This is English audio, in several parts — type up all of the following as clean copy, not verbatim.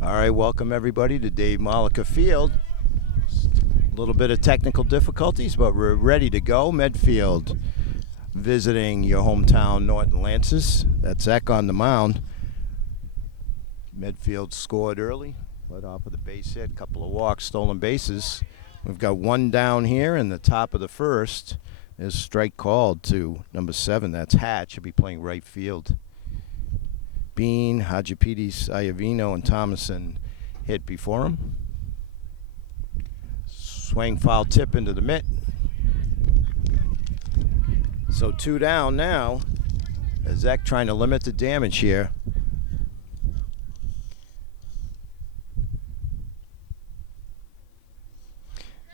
All right, welcome everybody to Dave Malika Field. A little bit of technical difficulties, but we're ready to go. Medfield visiting your hometown Norton Lancers. That's Eck on the mound. Medfield scored early, led off with a base hit, couple of walks, stolen bases. We've got one down here in the top of the first. There's a strike called to number 7. That's Hatch. He'll be playing right field. Bean, Hadjipides, Iovino, and Thomason hit before him. Swing foul tip into the mitt. So 2 down now. Eck trying to limit the damage here.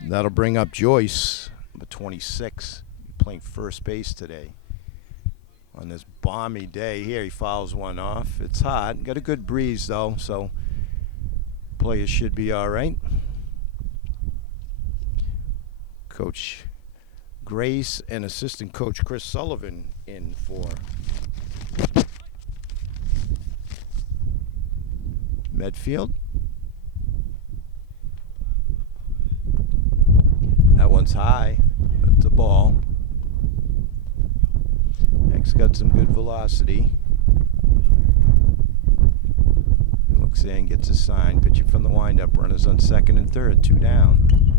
That'll bring up Joyce, number 26, playing first base today. On this balmy day here, he fouls one off. It's hot. Got a good breeze, though, so players should be all right. Coach Grace and assistant coach Chris Sullivan in for Medfield. That one's high. That's a ball. Eck's got some good velocity. He looks in, gets a sign. Pitching from the windup. Runners on second and third. 2 down.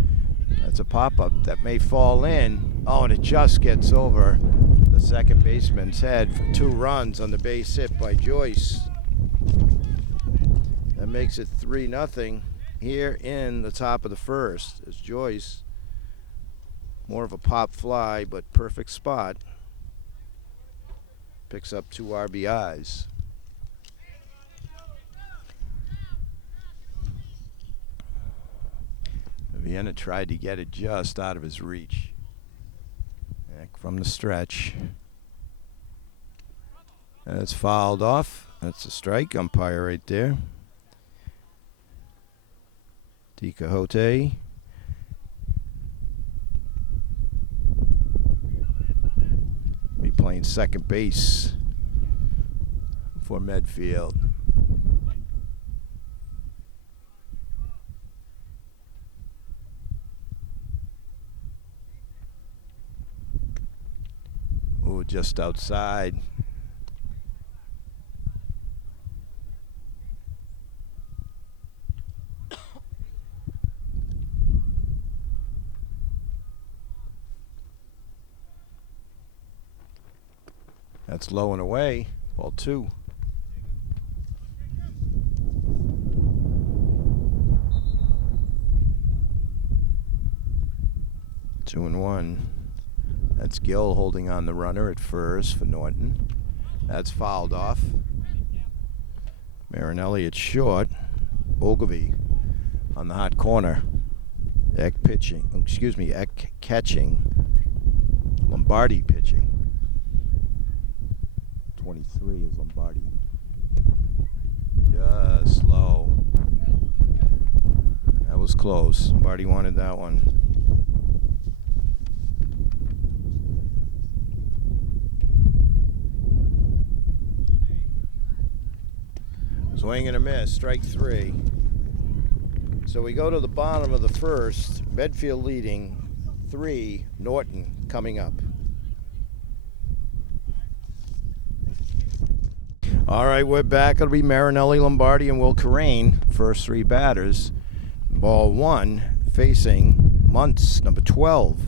That's a pop-up that may fall in. Oh, and it just gets over the second baseman's head for 2 runs on the base hit by Joyce. That makes it 3-0 here in the top of the first. As Joyce, more of a pop fly, but perfect spot, picks up 2 RBIs. Vienna tried to get it just out of his reach. Eck from the stretch. And it's fouled off. That's a strike. Umpire right there. Dicahote. Be playing second base for Medfield. Ooh, just outside. That's low and away. Ball 2. Two and 1. That's Gill holding on the runner at first for Norton. That's fouled off. Marinelli at short. Ogilvy on the hot corner. Eck catching. Lombardi pitching. 23 is Lombardi. Just low. That was close. Lombardi wanted that one. Swing and a miss, strike 3. So we go to the bottom of the first. Medfield leading 3, Norton coming up. All right, we're back. It'll be Marinelli, Lombardi, and Will Carrain, first 3 batters. Ball 1 facing Muntz, number 12.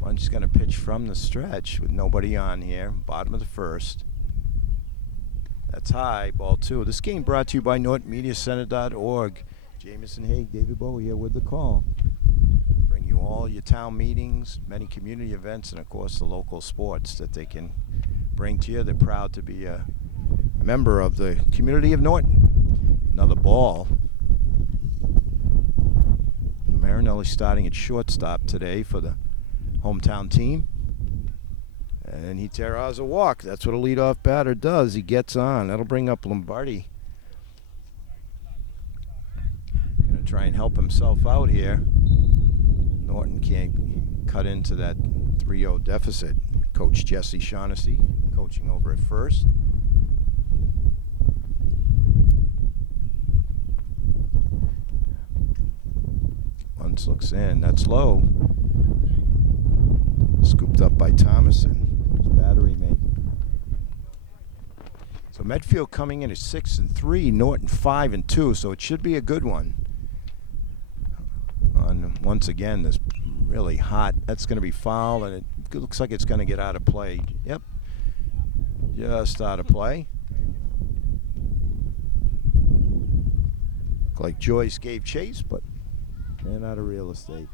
Muntz going to pitch from the stretch with nobody on here. Bottom of the first. That's high, ball 2. This game brought to you by NortonMediaCenter.org. Jameson Haig, David Bowie here with the call. Bring you all your town meetings, many community events, and of course the local sports that they can bring to you. They're proud to be a member of the community of Norton. Another ball. Marinelli starting at shortstop today for the hometown team. And he tears a walk. That's what a leadoff batter does. He gets on. That'll bring up Lombardi. Going to try and help himself out here. Norton can't cut into that 3-0 deficit. Coach Coach Jesse Shaughnessy coaching over at first. Once looks in, that's low. Scooped up by Thomason, his battery mate. So Medfield coming in at 6-3, Norton 5-2, so it should be a good one. Once again, this really hot. That's going to be foul, and it looks like it's going to get out of play. Yep, just out of play. Looked like Joyce gave chase, but ran out of real estate.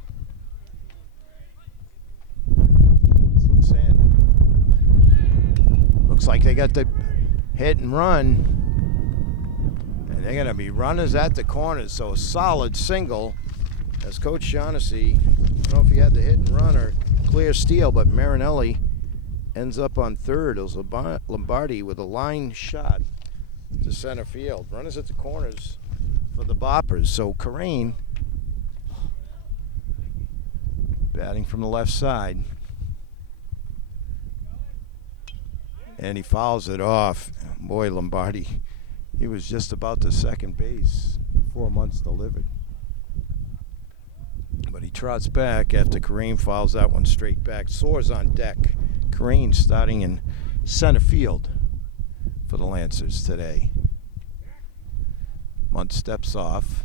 Looks in. Looks like they got the hit and run, and they're going to be runners at the corners, so a solid single. As Coach Shaughnessy, I don't know if he had the hit and run or clear steal, but Marinelli ends up on third. It was Lombardi with a line shot to center field. Runners at the corners for the Boppers. So Corrine batting from the left side. And he fouls it off. Boy, Lombardi, he was just about to second base. 4 months delivered. But he trots back after Kareem fouls that one straight back. Soars on deck. Kareem starting in center field for the Lancers today. Munt steps off.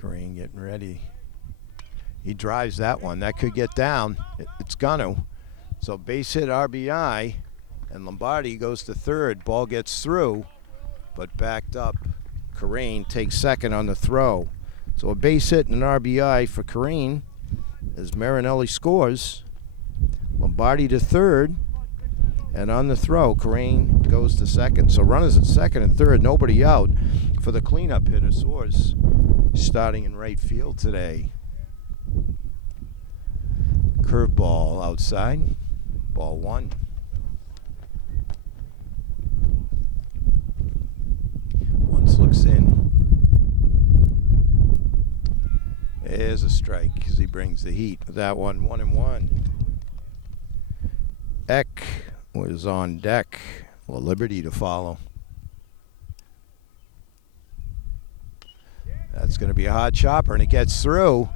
Kareem getting ready. He drives that one. That could get down. It's gonna. So base hit RBI. And Lombardi goes to third. Ball gets through, but backed up. Kareem takes second on the throw. So a base hit and an RBI for Kareem as Marinelli scores. Lombardi to third. And on the throw, Kareem goes to second. So runners at second and third, nobody out for the cleanup hitter. Soars starting in right field today. Curveball outside. Ball one. Looks in. There's a strike as he brings the heat with that one. 1-1. Eck was on deck. Well, Liberty to follow. That's going to be a hard chopper, and it gets through.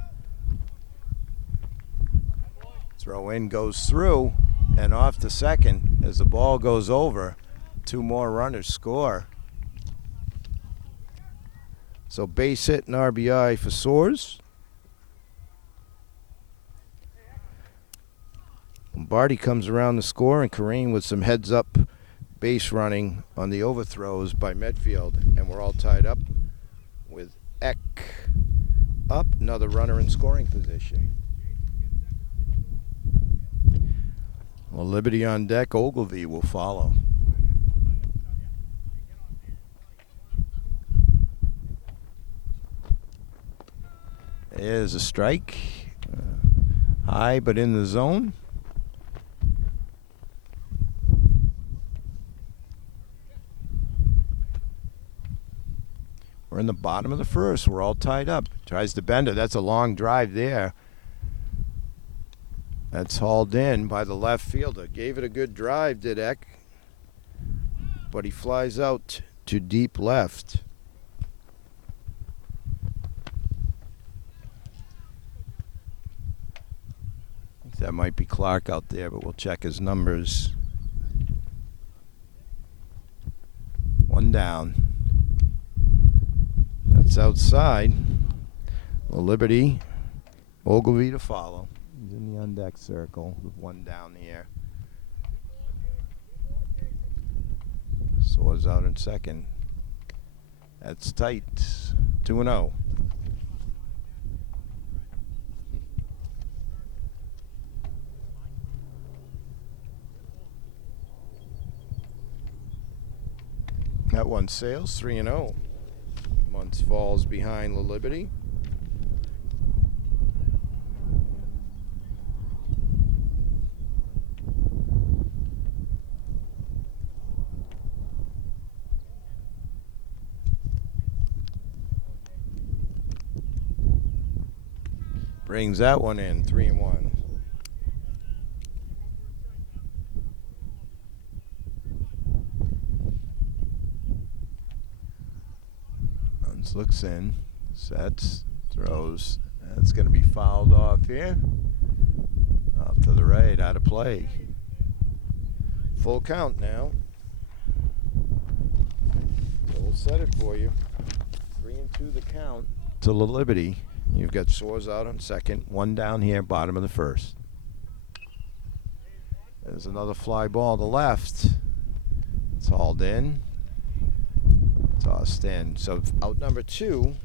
Throw in goes through, and off to second as the ball goes over. 2 more runners score. So base hit and RBI for Soars. Lombardi comes around the score, and Kareem with some heads-up base running on the overthrows by Medfield. And we're all tied up with Eck up, another runner in scoring position. Well, Liberty on deck. Ogilvy will follow. There's a strike. High but in the zone. We're in the bottom of the first. We're all tied up. Tries to bend it. That's a long drive there. That's hauled in by the left fielder. Gave it a good drive, did Eck. But he flies out to deep left. That might be Clark out there, but we'll check his numbers. 1 down. That's outside. Well, Liberty, Ogilvy to follow. He's in the on-deck circle with 1 down here. Soars out in second. That's tight. 2-0. That one sails 3-0. Muntz falls behind La Liberty. Brings that one in, 3-1. Runs, looks in, sets, throws. That's going to be fouled off here. Off to the right, out of play. Full count now. So we'll set it for you. 3-2 the count to the Liberty. You've got Soares out on second. One down here, bottom of the first. There's another fly ball to left. It's hauled in. Tossed in. So out number 2.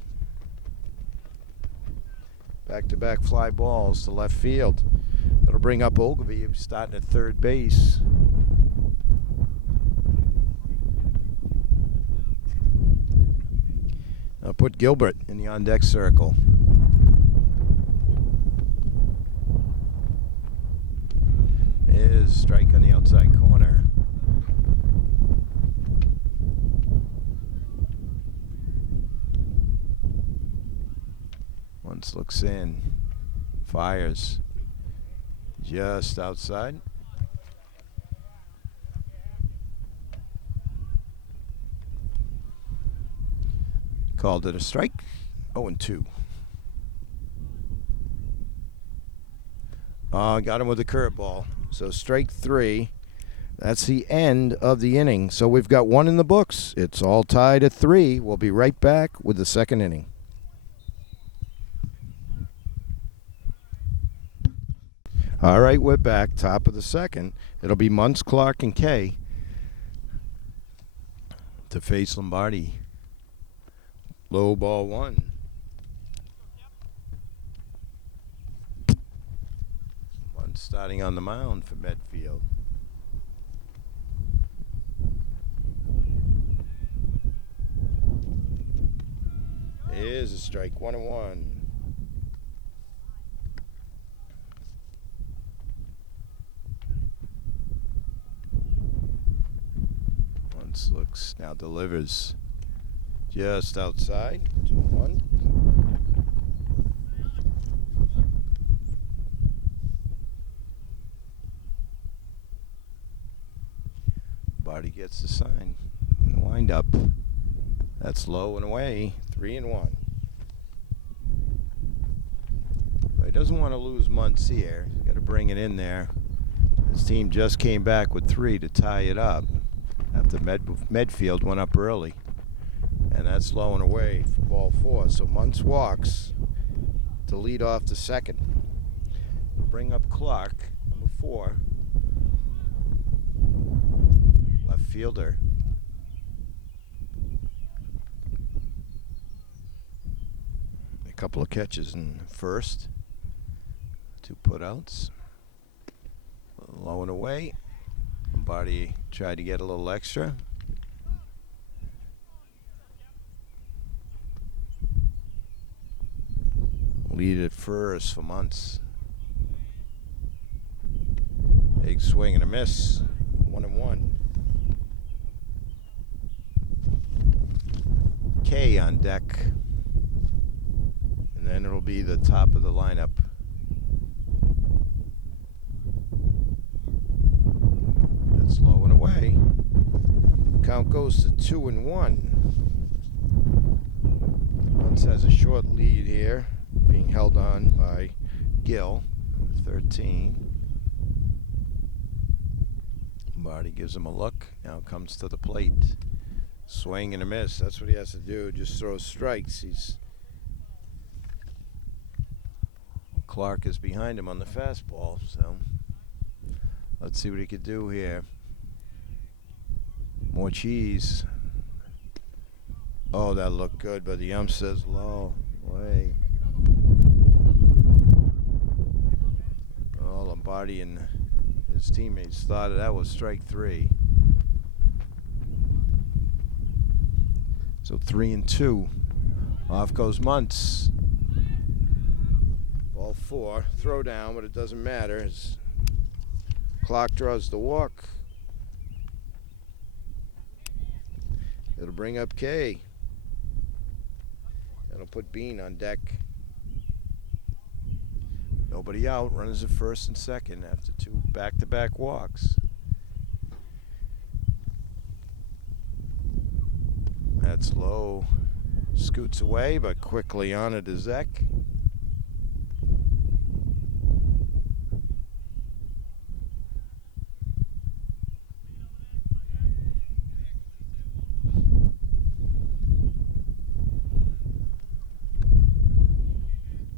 Back-to-back fly balls to left field. That'll bring up Ogilvy, who's starting at third base. I'll put Gilbert in the on-deck circle. Is strike on the outside corner. Once looks in, fires just outside. Called it a strike. 0-2. Got him with a curveball. So strike 3. That's the end of the inning. So we've got 1 in the books. It's all tied at 3. We'll be right back with the second inning. All right, we're back. Top of the second. It'll be Muntz, Clark, and Kay to face Lombardi. Low ball 1. Starting on the mound for Medfield. Here's a strike, 1-1. Once looks, now delivers just outside, 2-1. Body gets the sign in the windup. That's low and away, 3-1. He doesn't want to lose Muntz here. He's got to bring it in there. His team just came back with 3 to tie it up after Medfield went up early. And that's low and away for ball 4. So Muntz walks to lead off the second. Bring up Clark, number 4. Left fielder. A couple of catches in first. 2 putouts. Low and away. Lombardi tried to get a little extra. Lead at first for Muntz. Big swing and a miss. 1-1. K on deck. And then it'll be the top of the lineup. That's low and away. Count goes to 2-1. Muntz has a short lead here, being held on by Gill, 13. Lombardi gives him a look. Now comes to the plate. Swing and a miss. That's what he has to do. Just throw strikes. Clark is behind him on the fastball, so let's see what he could do here. More cheese. Oh, that looked good, but the ump says low. Way. Oh, Lombardi and his teammates thought that was strike 3. So 3-2. Off goes Muntz. Ball 4. Throw down, but it doesn't matter. His clock draws the walk. It'll bring up K. That'll put Bean on deck. Nobody out. Runners at first and second after 2 back-to-back walks. That's low. Scoots away, but quickly on it to Zek.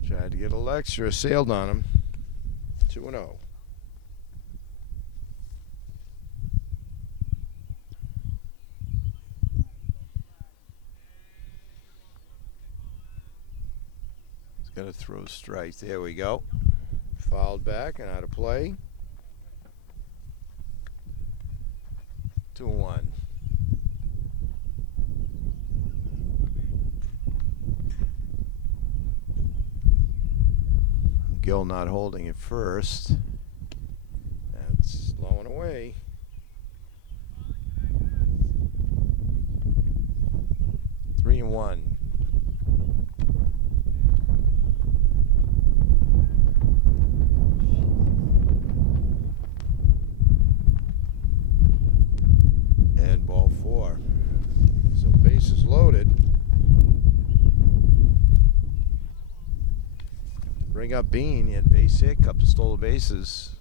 Tried to get a little extra, sailed on him. 2-0. He's got to throw strikes. There we go. Fouled back and out of play. 2-1. Gill not holding it first. That's slowing away. Three and one. And ball 4. So bases loaded. Bring up Bean. He had base hit, couple stolen bases.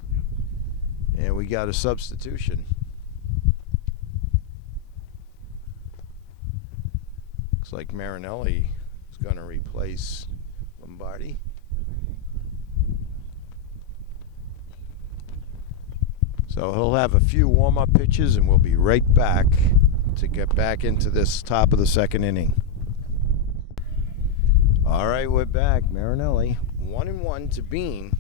And we got a substitution. Looks like Marinelli is going to replace Lombardi. So he'll have a few warm-up pitches, and we'll be right back to get back into this top of the second inning. All right, we're back. Marinelli, 1-1 to Bean.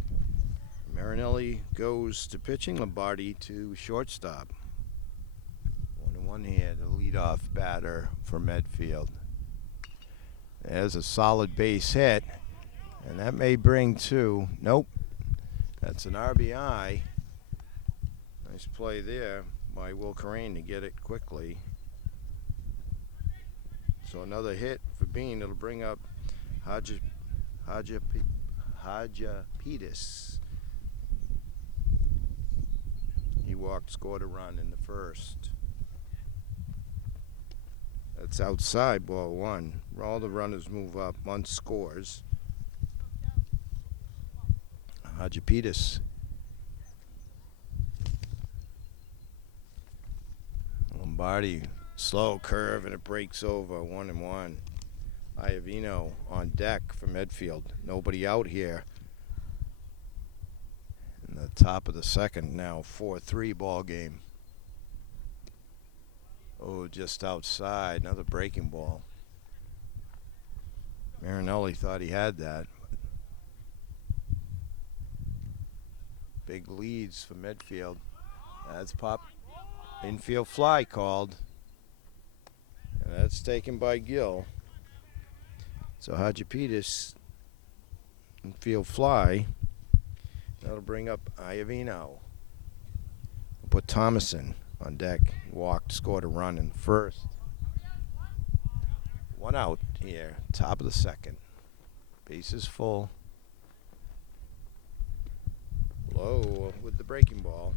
Marinelli goes to pitching, Lombardi to shortstop. 1-1 here, the leadoff batter for Medfield. There's a solid base hit, and that may bring 2. Nope, that's an RBI. Nice play there by Will Corrine to get it quickly. So another hit for Bean. It'll bring up Hadjapidis. He walked, scored a run in the first. That's outside, ball 1. All the runners move up. One scores. Hadjapidis. Lombardi, slow curve, and it breaks over. 1-1. Iovino on deck for Medfield. Nobody out here. In the top of the second now, 4-3 ball game. Oh, just outside, another breaking ball. Marinelli thought he had that. Big leads for Medfield. That's pop. Infield fly called. And that's taken by Gill. So Hadjapidis, infield fly. That'll bring up Iovino. We'll put Thomason on deck. Walked, scored a run in the first. 1 out here, top of the second. Bases full. Low with the breaking ball.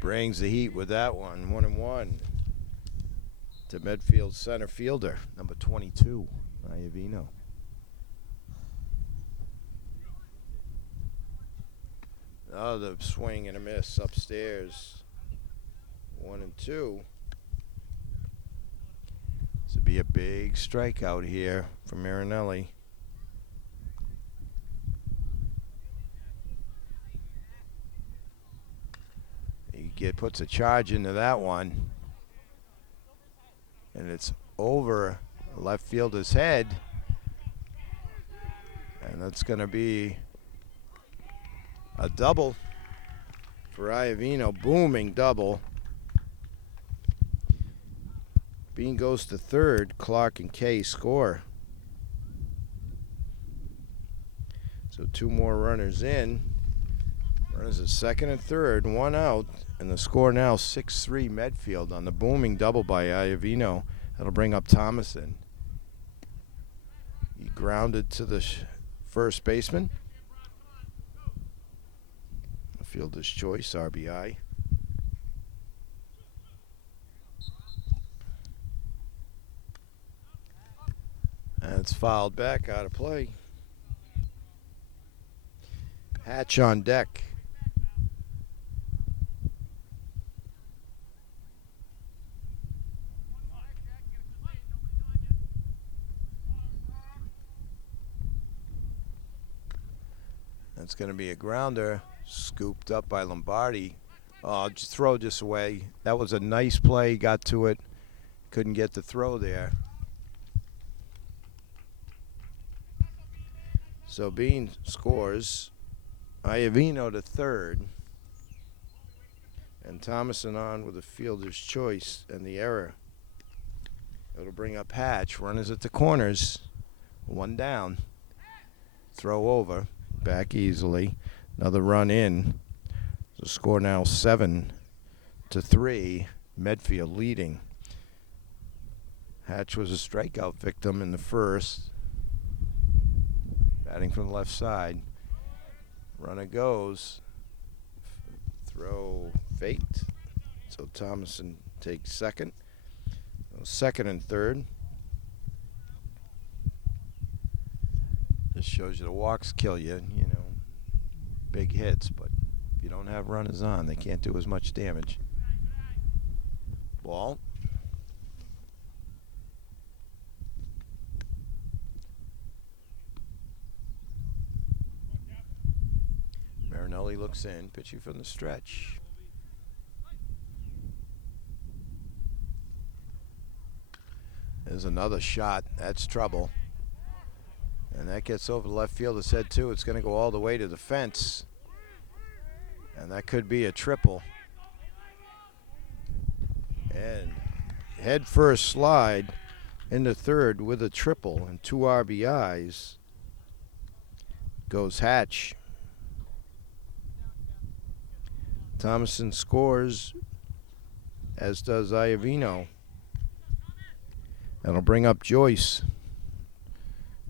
Brings the heat with that one. 1-1 to Medfield center fielder, number 22, Iovino. Another swing and a miss upstairs. 1-2. This would be a big strikeout here for Marinelli. Puts a charge into that one, and it's over left fielder's head, and that's going to be a double for Iovino. Booming double. Bean goes to third. Clark and Kay score. So 2 more runners in. Runners at second and third, one out, and the score now 6-3 Medfield on the booming double by Iovino. That'll bring up Thomason. He grounded to the first baseman. A fielder's choice, RBI. And it's fouled back, out of play. Hatch on deck. That's going to be a grounder, scooped up by Lombardi. Just throw this away. That was a nice play, got to it. Couldn't get the throw there. So Bean scores. Iovino to third. And Thomason on with a fielder's choice and the error. It'll bring up Hatch. Runners at the corners. One down. Throw over. Back easily. Another run in. The score now 7-3. Medfield leading. Hatch was a strikeout victim in the first. Batting from the left side. Runner goes. Throw faked. So Thomason takes second. Second and third. This shows you the walks kill you, big hits, but if you don't have runners on, they can't do as much damage. Ball. Marinelli looks in, pitching from the stretch. There's another shot. That's trouble. And that gets over the left fielder's head, too. It's going to go all the way to the fence. And that could be a triple. And head first slide into third with a triple and 2 RBIs goes Hatch. Thomason scores, as does Iovino. That'll bring up Joyce.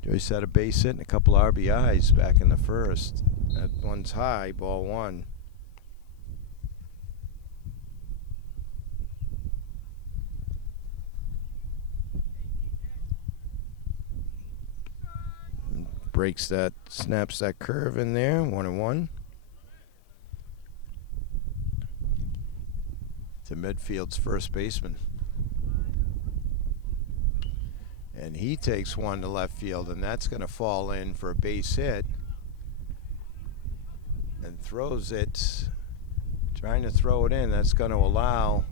Joyce had a base hit and a couple RBIs back in the first. That one's high, ball one. Breaks that, snaps that curve in there, 1-1. To Medfield's first baseman. And he takes one to left field, and that's going to fall in for a base hit. And throws it, trying to throw it in. That's going to allow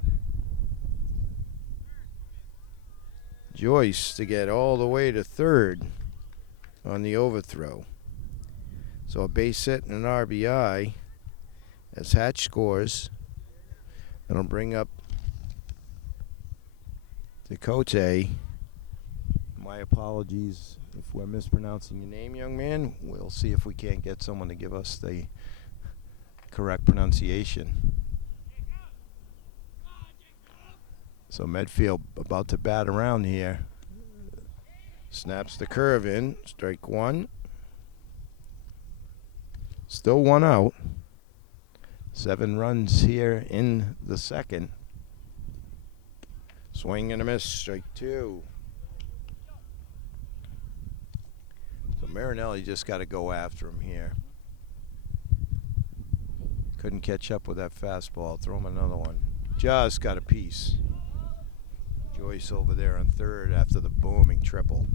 Joyce to get all the way to third on the overthrow. So a base hit and an RBI as Hatch scores. It'll bring up Decote. My apologies if we're mispronouncing your name, young man. We'll see if we can't get someone to give us the correct pronunciation. So Medfield about to bat around here. Snaps the curve in. Strike one. Still one out. 7 runs here in the second. Swing and a miss. Strike two. So Marinelli just got to go after him here. Couldn't catch up with that fastball. Throw him another one. Just got a piece. Joyce over there on third after the booming triple.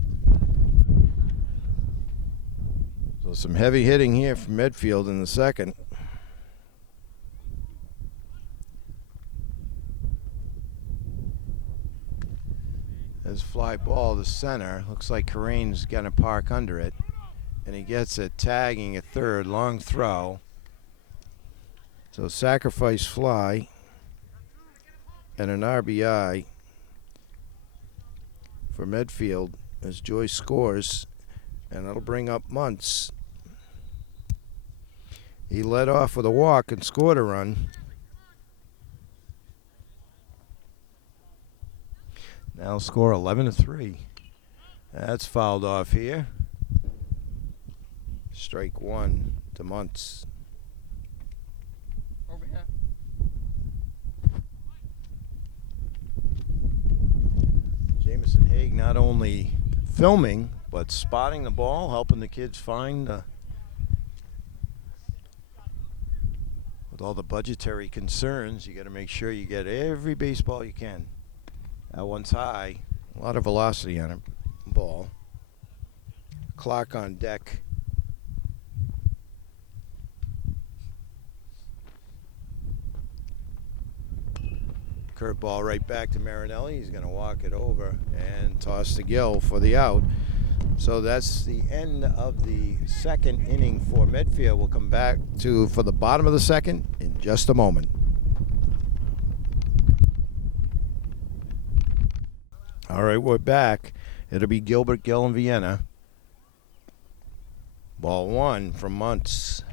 So some heavy hitting here from Medfield in the second. This fly ball to center. Looks like Karane's going to park under it. And he gets it tagging at third. Long throw. So sacrifice fly. And an RBI for Medfield as Joyce scores. And that'll bring up Muntz. He led off with a walk and scored a run. Now score 11-3. That's fouled off here. Strike one to Muntz. Over here. Jamison Haig not only filming, but spotting the ball, helping the kids find. With all the budgetary concerns, you got to make sure you get every baseball you can. That one's high. A lot of velocity on it. Ball. Clock on deck. Curveball right back to Marinelli. He's going to walk it over and toss to Gill for the out. So that's the end of the second inning for Medfield. We'll come back to for the bottom of the second in just a moment. All right, we're back. It'll be Gilbert, Gill, and Vienna. Ball one from Muntz.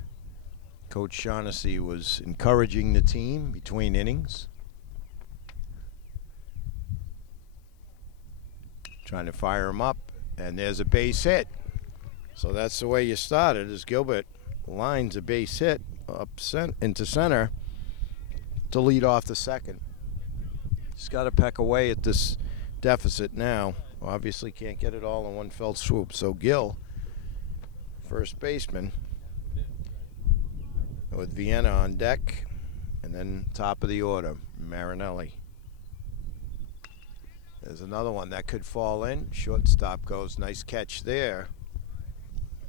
Coach Shaughnessy was encouraging the team between innings. Trying to fire him up, and there's a base hit. So that's the way you started, as Gilbert lines a base hit up into center to lead off the second. He's got to peck away at this deficit now. Obviously can't get it all in one fell swoop. So Gill, first baseman, with Vienna on deck, and then top of the order, Marinelli. There's another one that could fall in. Shortstop goes. Nice catch there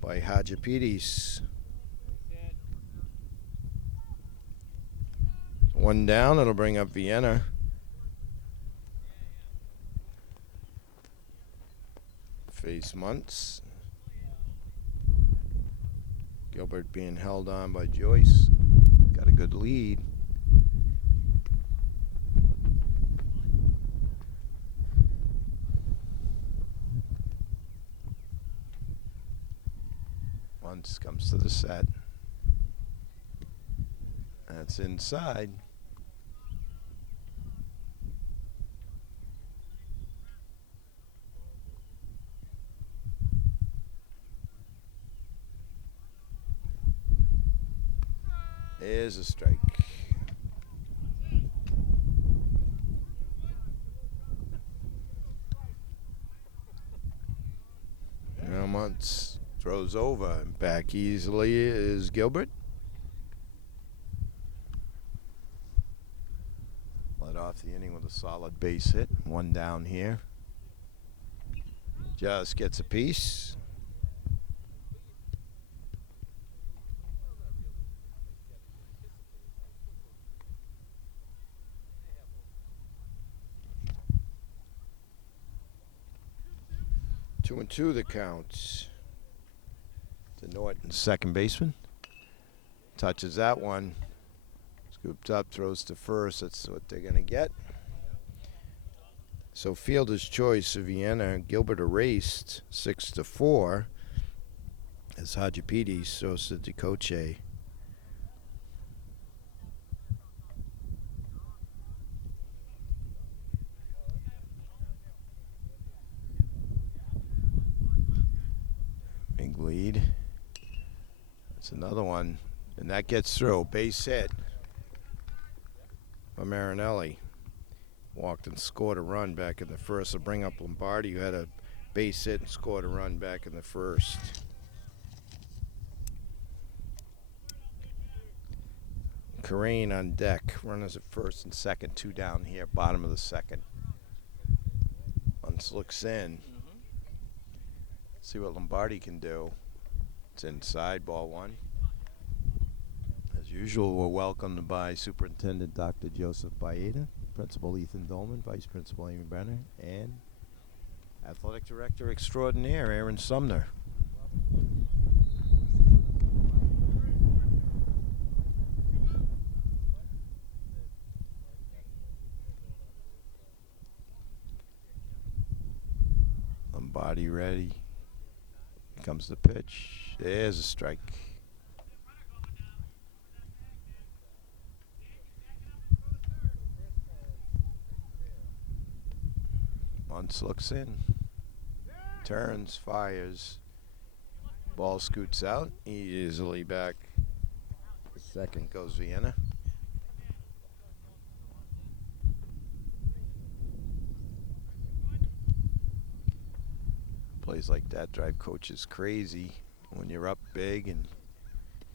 by Hadjipides. One down. It'll bring up Vienna. Face Muntz. Gilbert being held on by Joyce. Got a good lead. Muntz comes to the set. That's inside. There's a strike. Now Muntz throws over and back easily is Gilbert. Led off the inning with a solid base hit. One down here. Just gets a piece. Two and two the counts. To Norton, second baseman. Touches that one. Scooped up, throws to first. That's what they're going to get. So fielder's choice of Vienna. Gilbert erased 6-4 as Hadjipides throws to DeCoche. Big lead. That's another one. And that gets through. Base hit by Marinelli. Walked and scored a run back in the first. So bring up Lombardi, who had a base hit and scored a run back in the first. Carrane on deck. Runners at first and second. Two down here. Bottom of the second. Muntz looks in. See what Lombardi can do. It's inside, ball one. As usual, we're welcomed by Superintendent Dr. Joseph Baeta, Principal Ethan Dolman, Vice Principal Amy Brenner, and Athletic Director Extraordinaire Aaron Sumner. Lombardi ready. Here comes the pitch. There's a strike. Once looks in. Turns, fires. Ball scoots out. Easily back. Second goes Vienna. Plays like that drive coaches crazy when you're up big and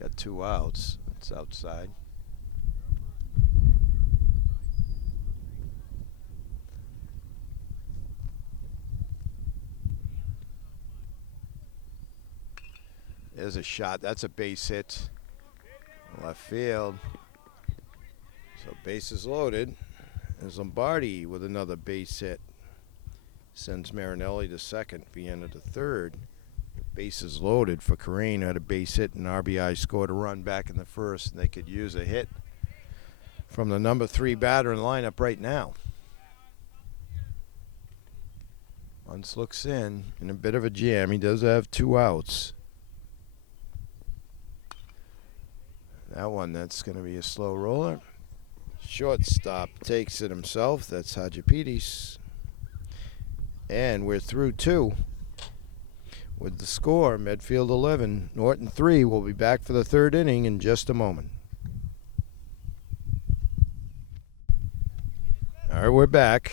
got 2 outs. It's outside. There's a shot. That's a base hit. Left field. So bases loaded. There's Lombardi with another base hit. Sends Marinelli to second, Vienna to third. Bases loaded for Corrine. Had a base hit and RBI scored a run back in the first. And they could use a hit from the number 3 batter in the lineup right now. Once looks in a bit of a jam. He does have 2 outs. That one, that's going to be a slow roller. Shortstop takes it himself. That's Hadjipides. And we're through 2 with the score. Medfield 11, Norton 3. We'll be back for the 3rd inning in just a moment. All right, we're back.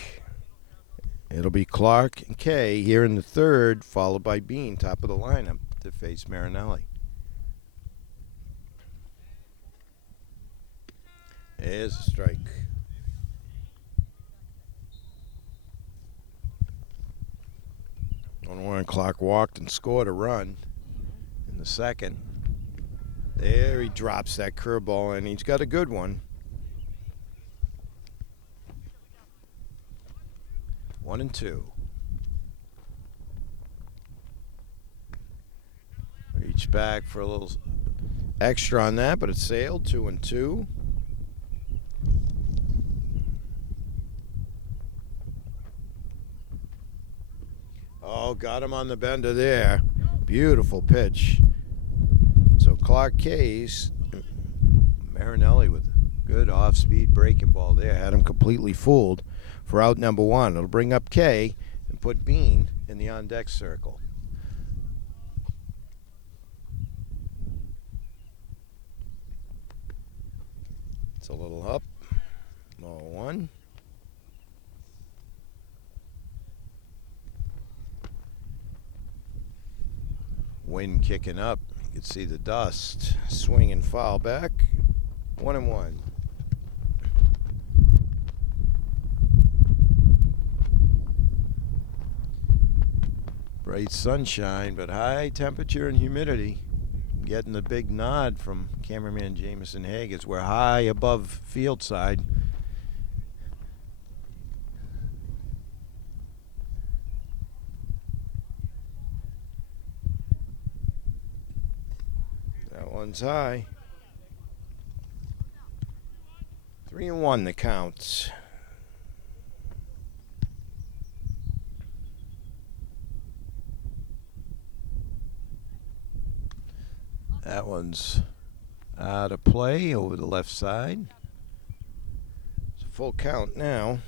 It'll be Clark and Kay here in the 3rd, followed by Bean, top of the lineup, to face Marinelli. There's a strike. 1-1. Clark walked and scored a run in the second. There he drops that curveball, and he's got a good one. 1-2. Reach back for a little extra on that, but it sailed. 2-2. Oh, got him on the bender there. Beautiful pitch. So Clark K's Marinelli with good off-speed breaking ball there. Had him completely fooled for out number 1. It'll bring up K and put Bean in the on-deck circle. It's a little up. 0-1. Wind kicking up. You can see the dust. Swing and foul back. 1-1. Bright sunshine, but high temperature and humidity. Getting the big nod from cameraman Jameson Haggis. We're high above field side. That one's high. 3-1 the count. That one's out of play over the left side. It's a full count now.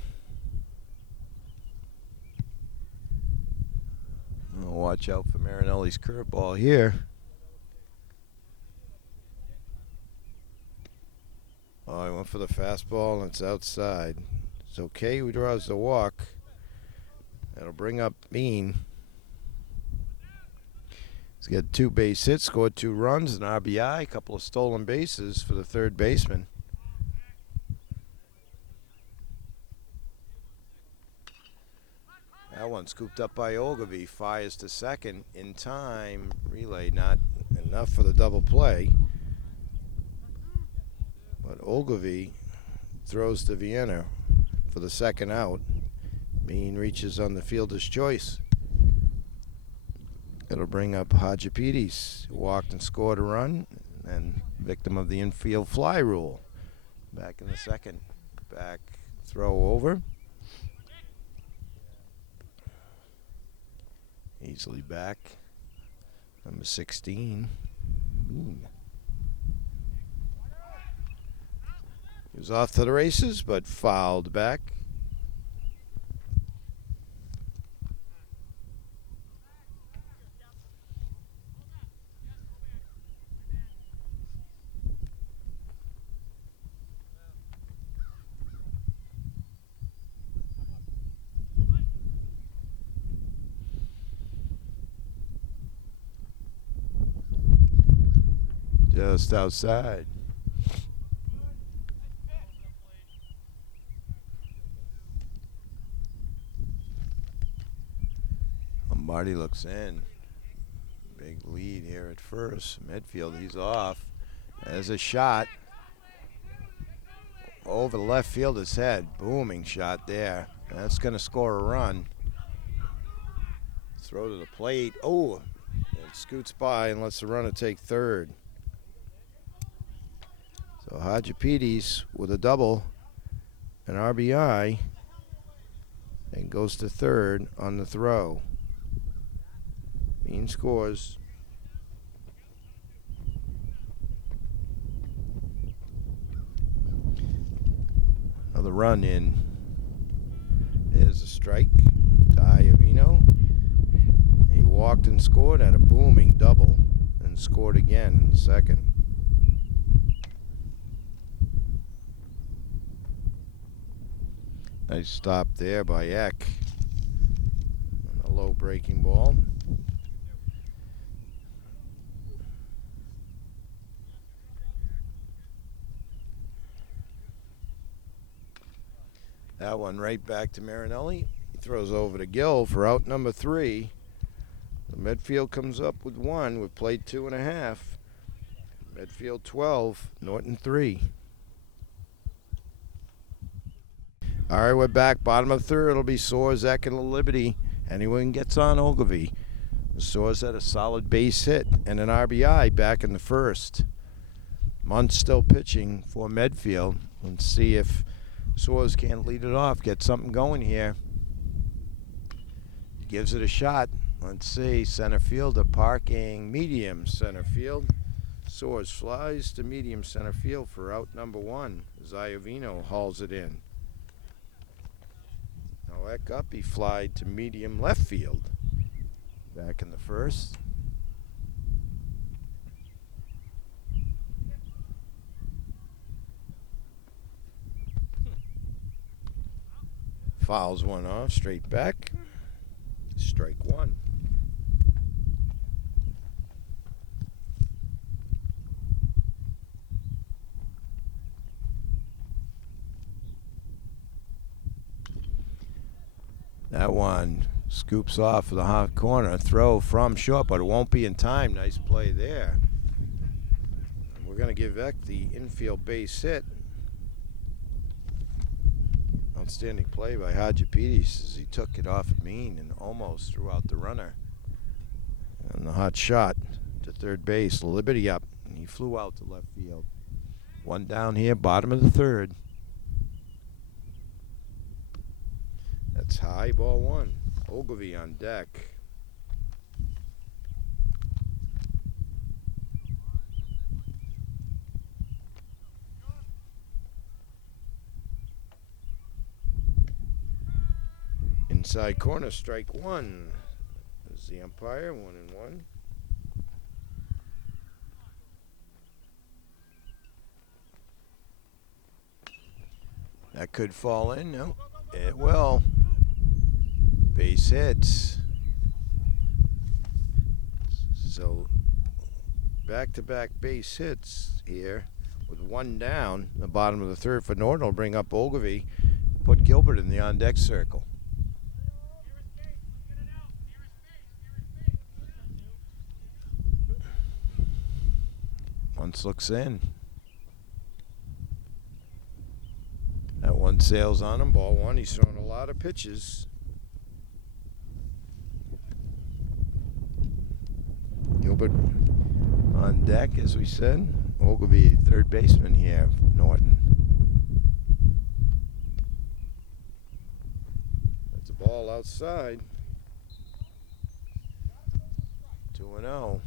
Oh, watch out for Marinelli's curveball here. Oh, he went for the fastball and it's outside. It's okay. He draws the walk. That'll bring up Bean. He's got 2 base hits, scored 2 runs, an RBI, a couple of stolen bases for the third baseman. That one scooped up by Ogilvy, fires to second in time. Relay not enough for the double play. But Ogilvy throws to Vienna for the second out. Bean reaches on the fielder's choice. It'll bring up Hadjipides, who walked and scored a run, and victim of the infield fly rule. Back in the second. Back throw over. Easily back. Number 16. He was off to the races, but fouled back. Just outside. Lombardi looks in. Big lead here at first. Medfield, he's off. There's a shot. Over the left fielder's head. Booming shot there. That's going to score a run. Throw to the plate. Oh, it scoots by and lets the runner take third. So Hadjipides with a double, an RBI, and goes to third on the throw. Bean scores. Another run in. There's a strike to Iovino. He walked and scored, had a booming double, and scored again in the second. Nice stop there by Eck. On a low breaking ball. That one right back to Marinelli. He throws over to Gill for out number 3. The Medfield comes up with 1. We've played 2.5. Medfield 12, Norton 3. All right, we're back. Bottom of the third. It'll be Soares, Eck, and Liberty. Anyone gets on Ogilvy. Soares had a solid base hit and an RBI back in the first. Muntz still pitching for Medfield. Let's see if Soares can't lead it off, get something going here. Gives it a shot. Let's see, center fielder parking medium center field. Soares flies to medium center field for out number 1. Iovino hauls it in. Now Eck up, he flied to medium left field. Back in the first. Fouls one off, straight back. Strike 1. That one scoops off the hot corner. Throw from short, but it won't be in time. Nice play there. We're going to give Eck the infield base hit. Outstanding play by Hadjipides as he took it off of Mean and almost threw out the runner. And the hot shot to third base. Liberty up. And he flew out to left field. 1 down here, bottom of the third. That's high, ball 1. Ogilvy on deck. Inside corner, strike 1. There's the umpire, 1-1. That could fall in. No, it will. Base hits. So back-to-back base hits here with 1 down. The bottom of the third for Norton will bring up Ogilvy. Put Gilbert in the on-deck circle. Once looks in. That one sails on him. Ball 1. He's throwing a lot of pitches. Gilbert on deck, as we said. Ogilvy, third baseman here, Norton. That's a ball outside. 2-0.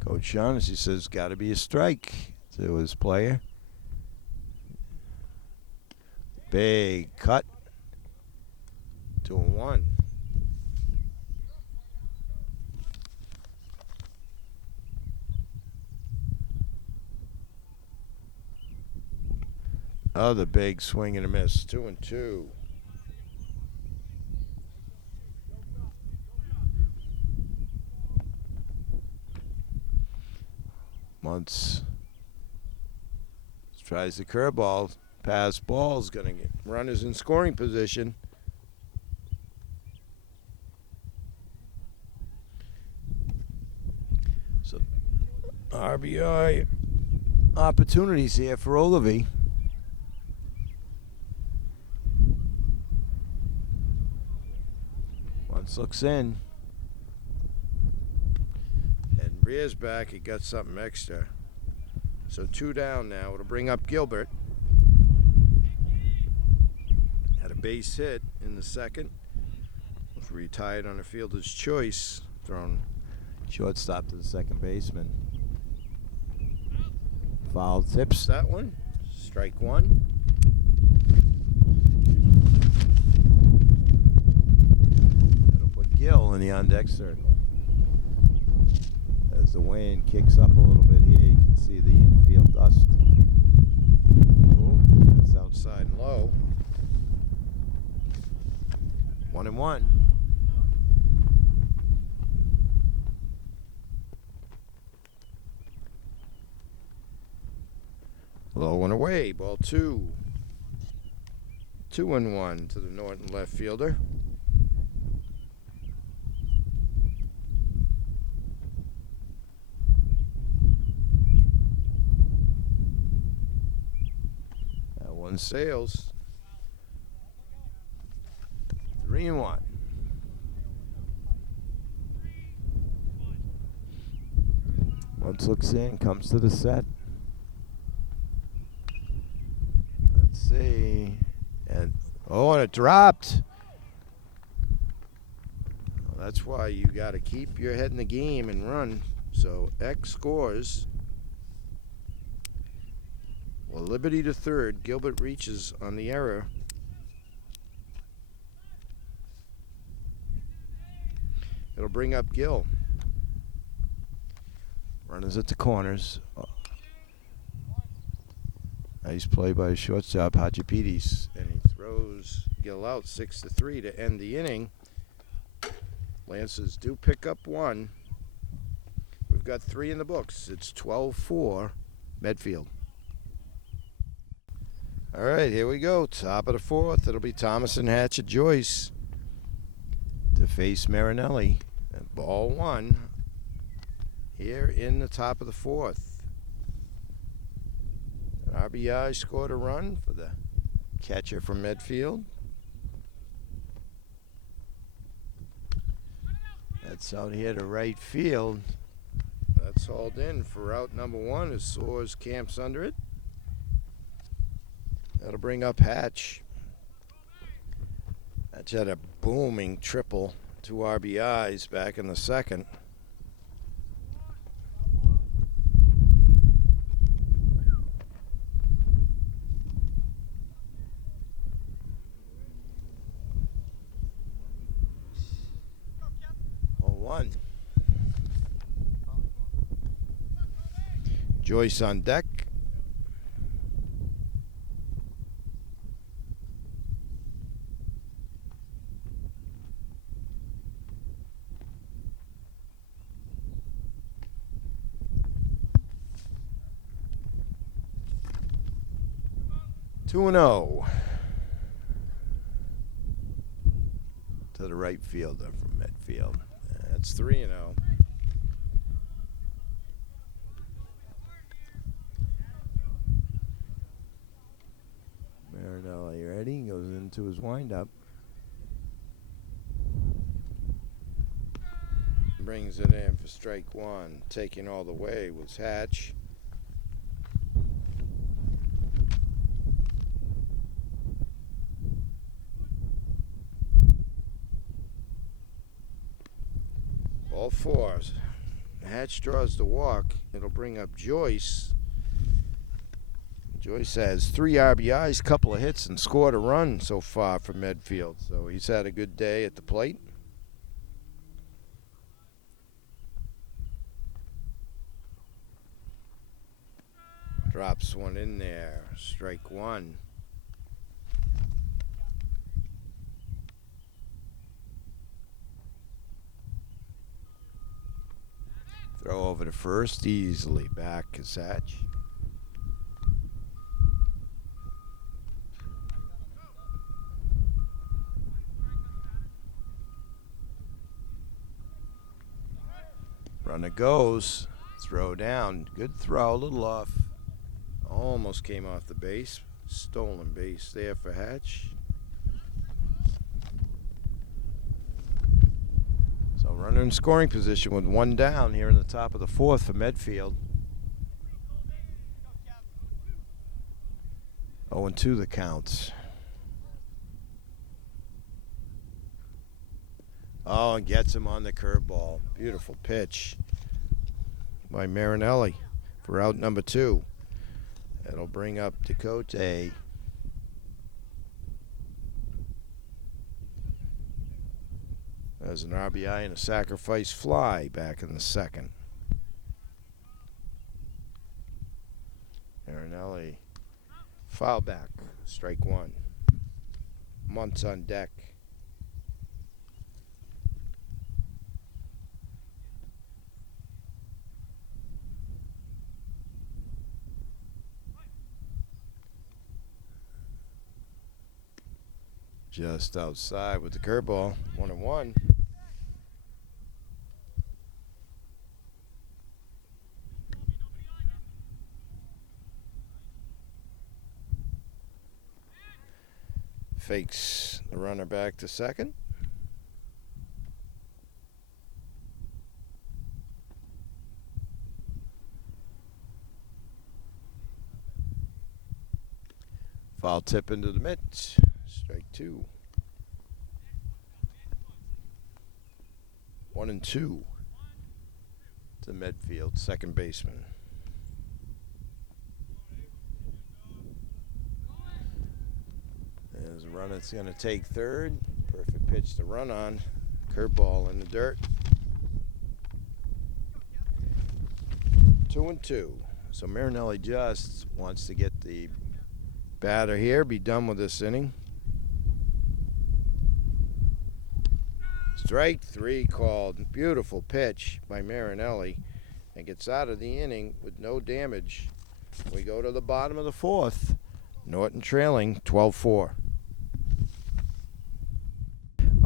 Coach Shaughnessy says got to be a strike to his player. Big cut. 2-1. Other big swing and a miss. 2-2. Once tries the curveball, pass ball's gonna get runners in scoring position. So RBI opportunities here for Ogilvy. Once looks in. And rears back, he got something extra. So 2 down now. It'll bring up Gilbert. Had a base hit in the second. Was retired on a fielder's choice. Thrown shortstop to the second baseman. Foul tips that one. Strike 1. That'll put Gill in the on-deck circle. As the wind kicks up a little bit here, you can see the infield dust. Ooh, that's outside and low. 1-1. Low and away, ball 2. 2-1 to the Norton left fielder. That one sails. 3-1. Once looks in, comes to the set. Let's see. And it dropped. Well, that's why you got to keep your head in the game and run. So X scores. Well, Liberty to third. Gilbert reaches on the error. It'll bring up Gill. Runners at the corners. Nice play by shortstop Hadjipides, and he throws Gill out 6-3 to end the inning. Lancers do pick up 1. We've got 3 in the books. It's 12-4 Medfield. All right, here we go. Top of the 4th. It'll be Thomas and Hatchet Joyce to face Marinelli. And ball 1 here in the top of the 4th. RBI scored a run for the catcher from Medfield. That's out here to right field. That's hauled in for out number 1 as Soares camps under it. That'll bring up Hatch. Hatch had a booming triple, 2 RBIs back in the second. Joyce on deck. Two and 0 to the right fielder from Medfield. That's 3-0. Marinelli ready, goes into his windup. Brings it in for strike 1. Taking all the way was Hatch. Ball 4. Hatch draws the walk. It'll bring up Joyce. Joyce has 3 RBIs, couple of hits, and scored a run so far for Medfield. So he's had a good day at the plate. Drops one in there. Strike 1. Throw over to first, easily back Kasach. Runner goes. Throw down. Good throw. A little off. Almost came off the base. Stolen base there for Hatch. So runner in scoring position with one down here in the top of the fourth for Medfield. 0-2 the counts. Oh, and gets him on the curveball. Beautiful pitch by Marinelli for out number 2. That'll bring up Decote. There's an RBI and a sacrifice fly back in the second. Marinelli. Foul back. Strike 1. Muntz on deck. Just outside with the curveball. 1-1. Fakes the runner back to second. Foul tip into the mitt. Strike 2. 1-2 to Medfield, second baseman. There's a runner that's going to take third. Perfect pitch to run on. Curveball in the dirt. 2-2. So Marinelli just wants to get the batter here, be done with this inning. Strike 3 called. Beautiful pitch by Marinelli. And gets out of the inning with no damage. We go to the bottom of the fourth. Norton trailing 12-4.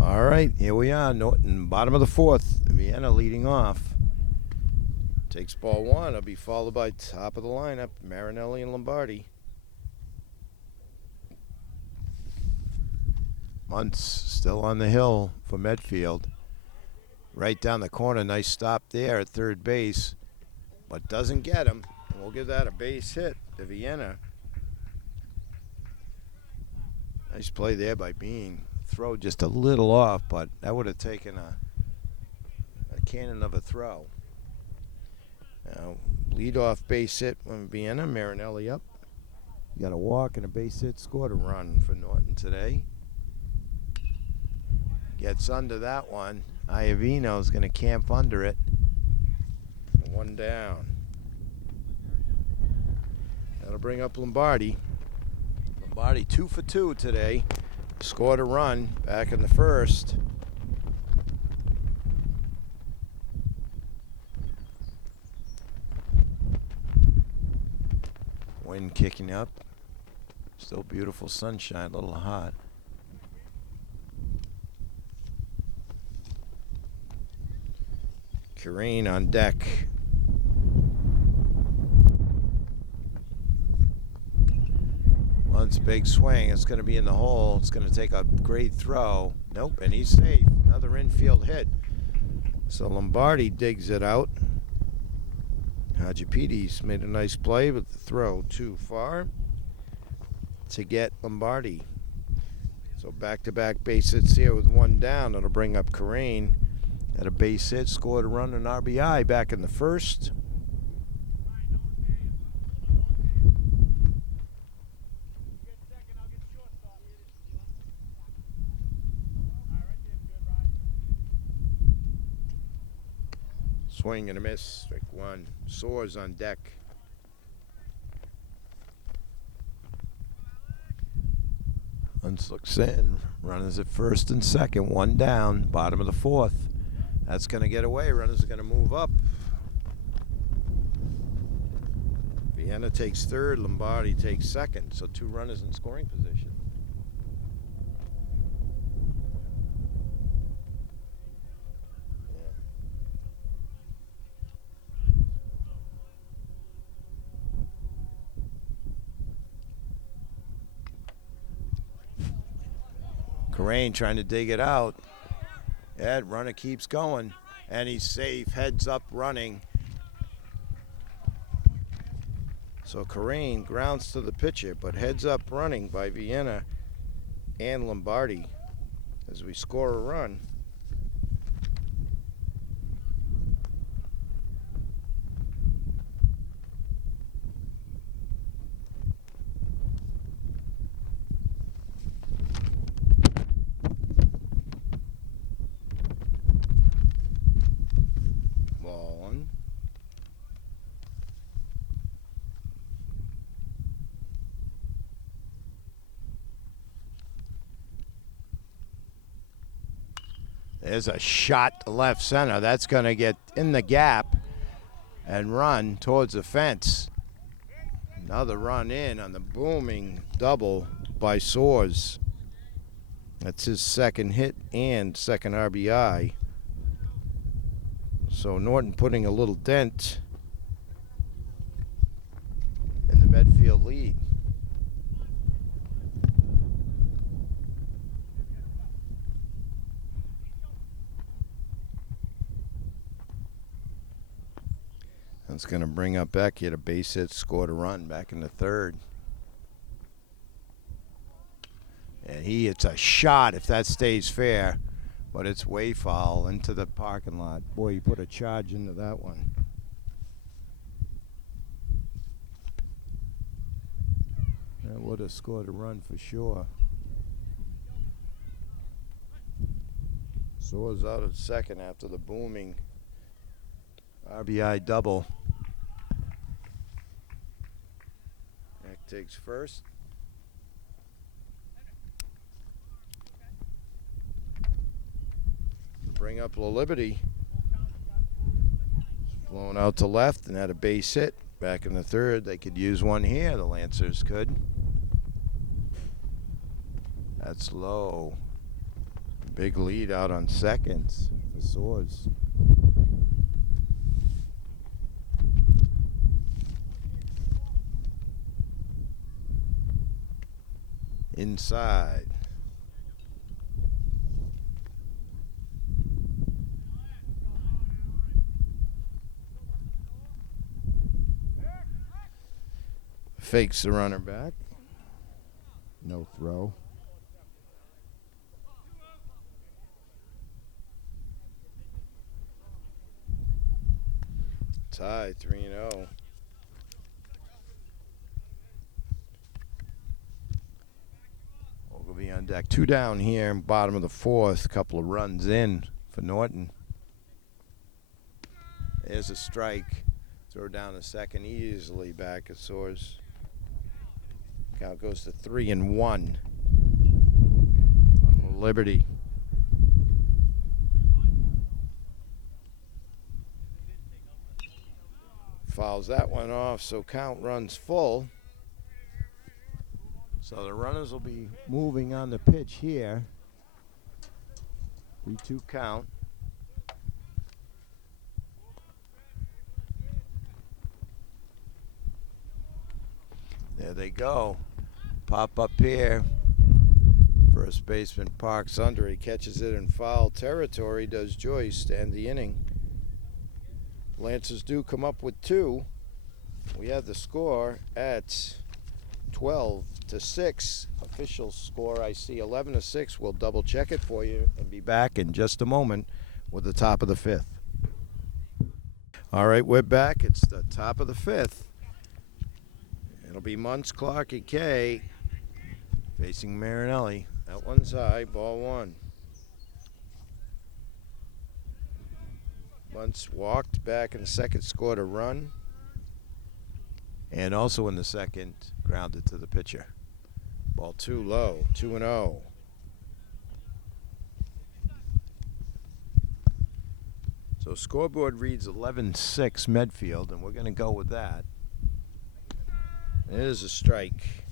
All right, here we are. Norton, bottom of the fourth. Vienna leading off. Takes ball 1. It'll be followed by top of the lineup, Marinelli and Lombardi. Muntz still on the hill for Medfield. Right down the corner. Nice stop there at third base. But doesn't get him. And we'll give that a base hit to Vienna. Nice play there by Bean. Throw just a little off, but that would have taken a cannon of a throw. Now, lead off base hit from Vienna. Marinelli up. You got a walk and a base hit. Scored a run for Norton today. Gets under that one. Iovino's going to camp under it. 1 down. That'll bring up Lombardi. Lombardi 2 for 2 today. Scored a run back in the first. Wind kicking up. Still beautiful sunshine, a little hot. Careen on deck. Once big swing, it's going to be in the hole. It's going to take a great throw. Nope, and he's safe. Another infield hit. So Lombardi digs it out. Hadjipides made a nice play, but the throw too far to get Lombardi. So back-to-back base hits here with 1 down. It'll bring up Careen. Had a base hit, scored a run, and RBI back in the first. Swing and a miss, strike 1. Soars on deck. Huntz looks in, runners at first and second, 1 down, bottom of the fourth. That's going to get away. Runners are going to move up. Vienna takes third, Lombardi takes second, so 2 runners in scoring position. Corain trying to dig it out. That runner keeps going, and he's safe, heads up running. So Corain grounds to the pitcher, but heads up running by Vienna and Lombardi as we score a run. Ball 1. There's a shot to left center. That's going to get in the gap and run towards the fence. Another run in on the booming double by Soares. That's his second hit and second RBI. So Norton putting a little dent in the Medfield lead. That's going to bring up Beck. He had a base hit, scored a run back in the third. And he hits a shot if that stays fair, but it's way foul into the parking lot. Boy, you put a charge into that one. That would have scored a run for sure. Soares out at second after the booming RBI double. Beck takes first. Bring up La Liberty. Flown out to left and had a base hit back in the third. They could use one here, the Lancers could. That's low. Big lead out on seconds for Soares. Inside. Fakes the runner back. No throw. Tie 3-0. Ogilvy on deck. 2 down here in bottom of the fourth. Couple of runs in for Norton. There's a strike. Throw down the second easily back at Soares. Count goes to 3-1 on Liberty. Fouls that one off, so count runs full. So the runners will be moving on the pitch here. 3-2 count. There they go. Pop up here. First baseman parks under. He catches it in foul territory, does Joyce to end the inning. Lancers do come up with 2. We have the score at 12-6. Official score, I see 11-6. We'll double check it for you and be back in just a moment with the top of the 5th. All right, we're back. It's the top of the 5th. It'll be Muntz, Clark, and Kay facing Marinelli. That one's high, ball 1. Muntz walked back in the second, scored a run. And also in the second, grounded to the pitcher. Ball 2 low, 2-0. So scoreboard reads 11-6 Medfield, and we're going to go with that. It is a strike.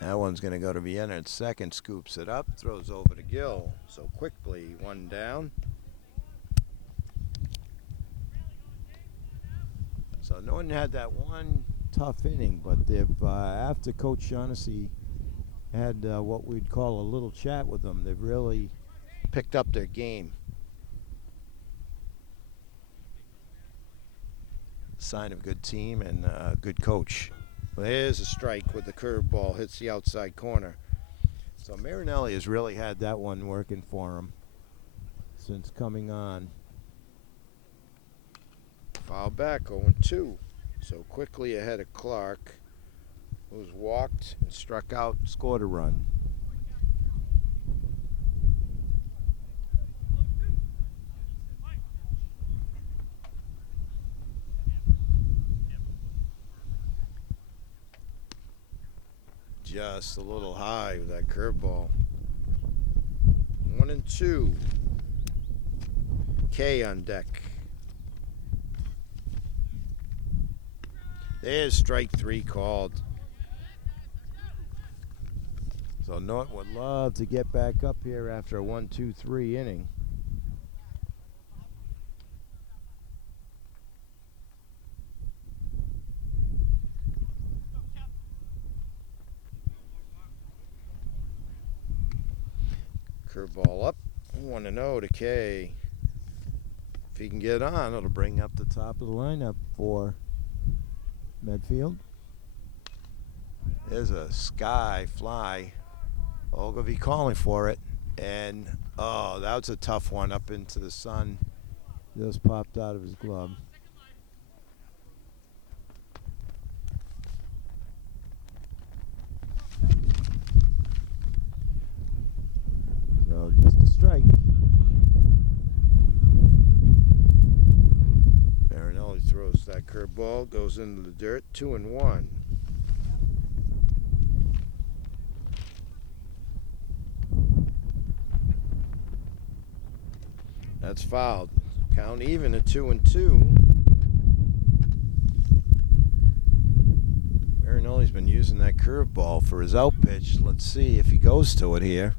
That one's going to go to Vienna at second. Scoops it up, throws over to Gill. So quickly, one down. So Norton had that one tough inning, but they've after Coach Shaughnessy had what we'd call a little chat with them, they've really picked up their game. Sign of a good team and a good coach. Well, there's a strike with the curveball, hits the outside corner. So Marinelli has really had that one working for him since coming on. Foul back, 0-2. So quickly ahead of Clark, who's walked and struck out, scored a run. Just a little high with that curveball. 1-2. K on deck. There's strike three called. So Norton would love to get back up here after a 1-2-3 inning. Curveball up, 1-0 to K. If he can get on, it'll bring up the top of the lineup for Medfield. There's a sky fly. Ogilvy calling for it. And, oh, that was a tough one up into the sun. Just popped out of his glove. So just a strike. Marinelli throws that curveball, goes into the dirt, 2-1. That's fouled. Count even at 2-2. Marinelli's been using that curveball for his out pitch. Let's see if he goes to it here.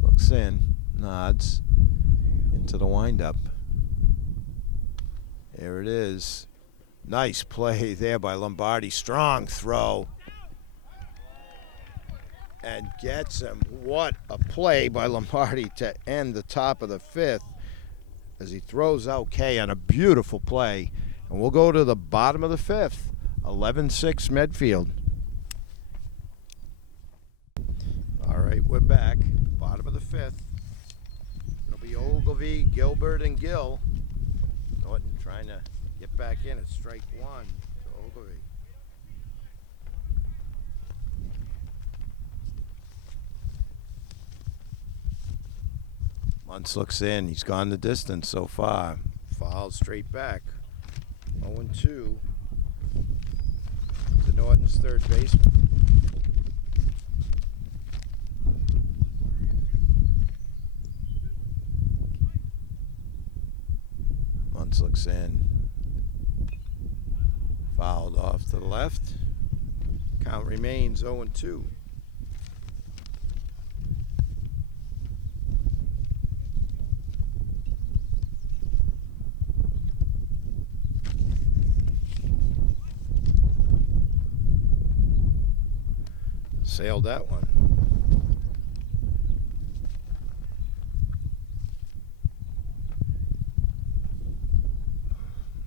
Looks in, nods, into the windup. There it is. Nice play there by Lombardi. Strong throw. And gets him. What a play by Lombardi to end the top of the fifth as he throws out K on a beautiful play. And we'll go to the bottom of the fifth. 11-6 Medfield. All right, we're back. Bottom of the fifth. It'll be Ogilvy, Gilbert, and Gill. Norton trying to get back in at strike one to Ogilvy. Muntz looks in. He's gone the distance so far. Foul straight back. 0-2 to Norton's third baseman. Muntz looks in. Fouled off to the left. Count remains 0-2. Sailed that one.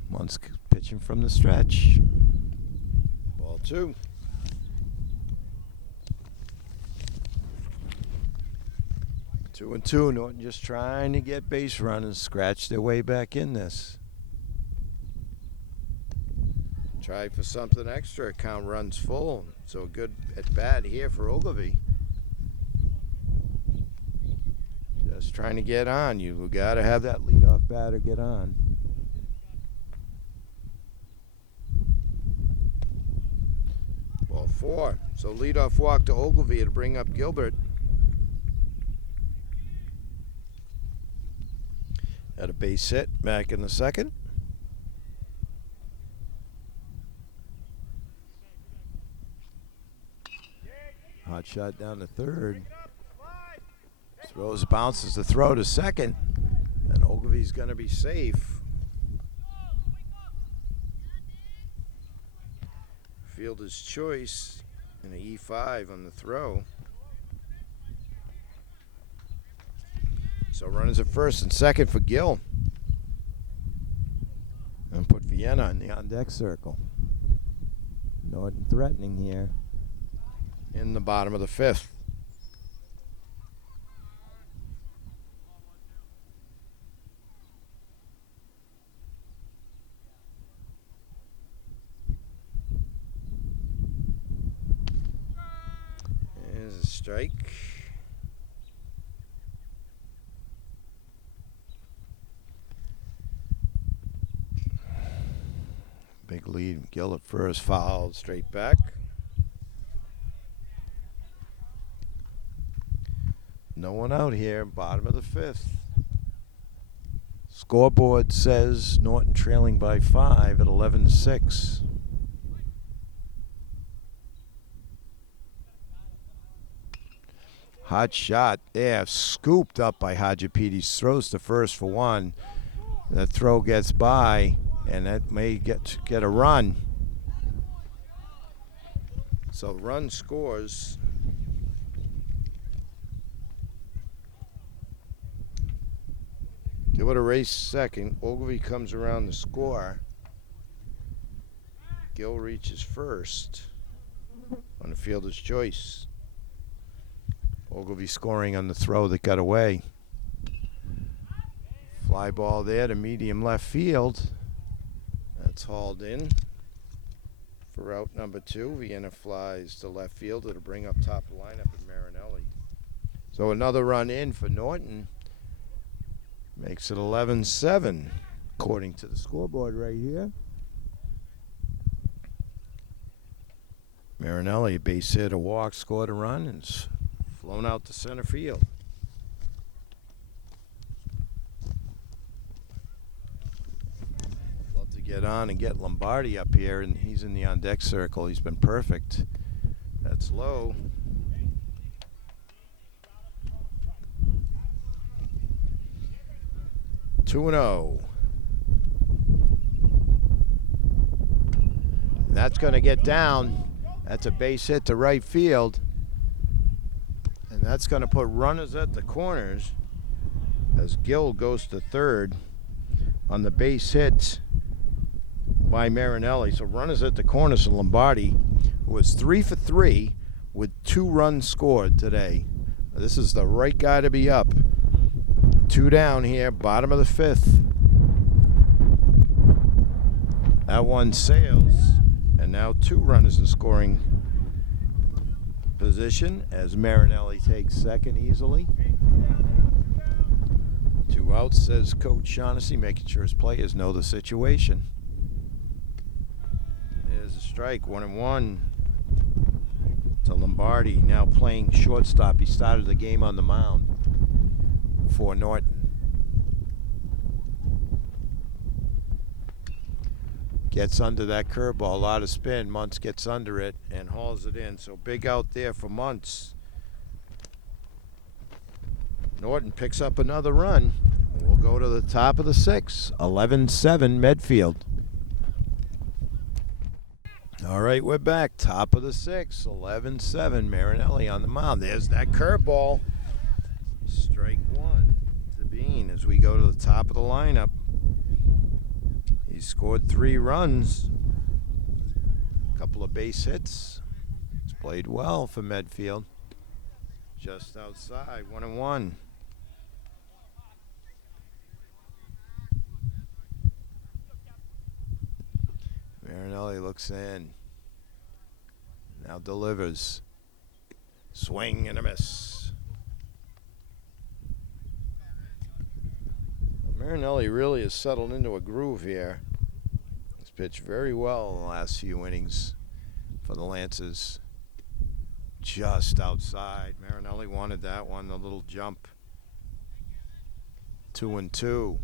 Muntz pitching from the stretch. Ball two. 2-2. Norton just trying to get base runners, scratch their way back in this. Try for something extra. Count runs full. So a good at bat here for Ogilvy. Just trying to get on. You got to have that leadoff batter get on. Ball four. So leadoff walk to Ogilvy to bring up Gilbert. Got a base hit back in the second. Hot shot down to third. Throws, bounces the throw to second. And Ogilvy's going to be safe. Fielder's choice and an E5 on the throw. So runners at first and second for Gill. And put Vienna in the on-deck circle. Norton threatening here in the bottom of the fifth. There's a strike. Big lead. Gill at first, fouled straight back. No one out here, bottom of the fifth. Scoreboard says Norton trailing by 5 at 11-6. Hot shot there, scooped up by Hadjipedes. Throws to first for one. That throw gets by, and that may get a run. So run scores. Give it a race second. Ogilvy comes around the score. Gill reaches first on the fielder's choice. Ogilvy scoring on the throw that got away. Fly ball there to medium left field. That's hauled in for out number 2. Vienna flies to left field. It'll bring up top of the lineup at Marinelli. So another run in for Norton. Makes it 11-7, according to the scoreboard right here. Marinelli, a base hit, a walk, scored a run, and it's flown out to center field. Love to get on and get Lombardi up here, and he's in the on-deck circle. He's been perfect. That's low. 2-0. That's going to get down. That's a base hit to right field. And that's going to put runners at the corners as Gill goes to third on the base hit by Marinelli. So runners at the corners of Lombardi, who was 3 for 3 with 2 runs scored today. This is the right guy to be up. 2 down here, bottom of the fifth. That one sails, and now 2 runners in scoring position as Marinelli takes second easily. 2 outs, says Coach Shaughnessy, making sure his players know the situation. There's a strike, 1-1 to Lombardi, now playing shortstop. He started the game on the mound for Norton. Gets under that curveball, a lot of spin. Muntz gets under it and hauls it in. So big out there for Muntz. Norton picks up another run. We'll go to the top of the 6th. 11-7 Medfield. All right, we're back. Top of the 6th. 11-7 Marinelli on the mound. There's that curveball. Strike 1 to Bean as we go to the top of the lineup. He scored 3 runs, a couple of base hits. He's played well for Medfield. Just outside, 1-1. Marinelli looks in. Now delivers. Swing and a miss. Marinelli really has settled into a groove here. He's pitched very well in the last few innings for the Lancers. Just outside. Marinelli wanted that one, the little jump. 2-2.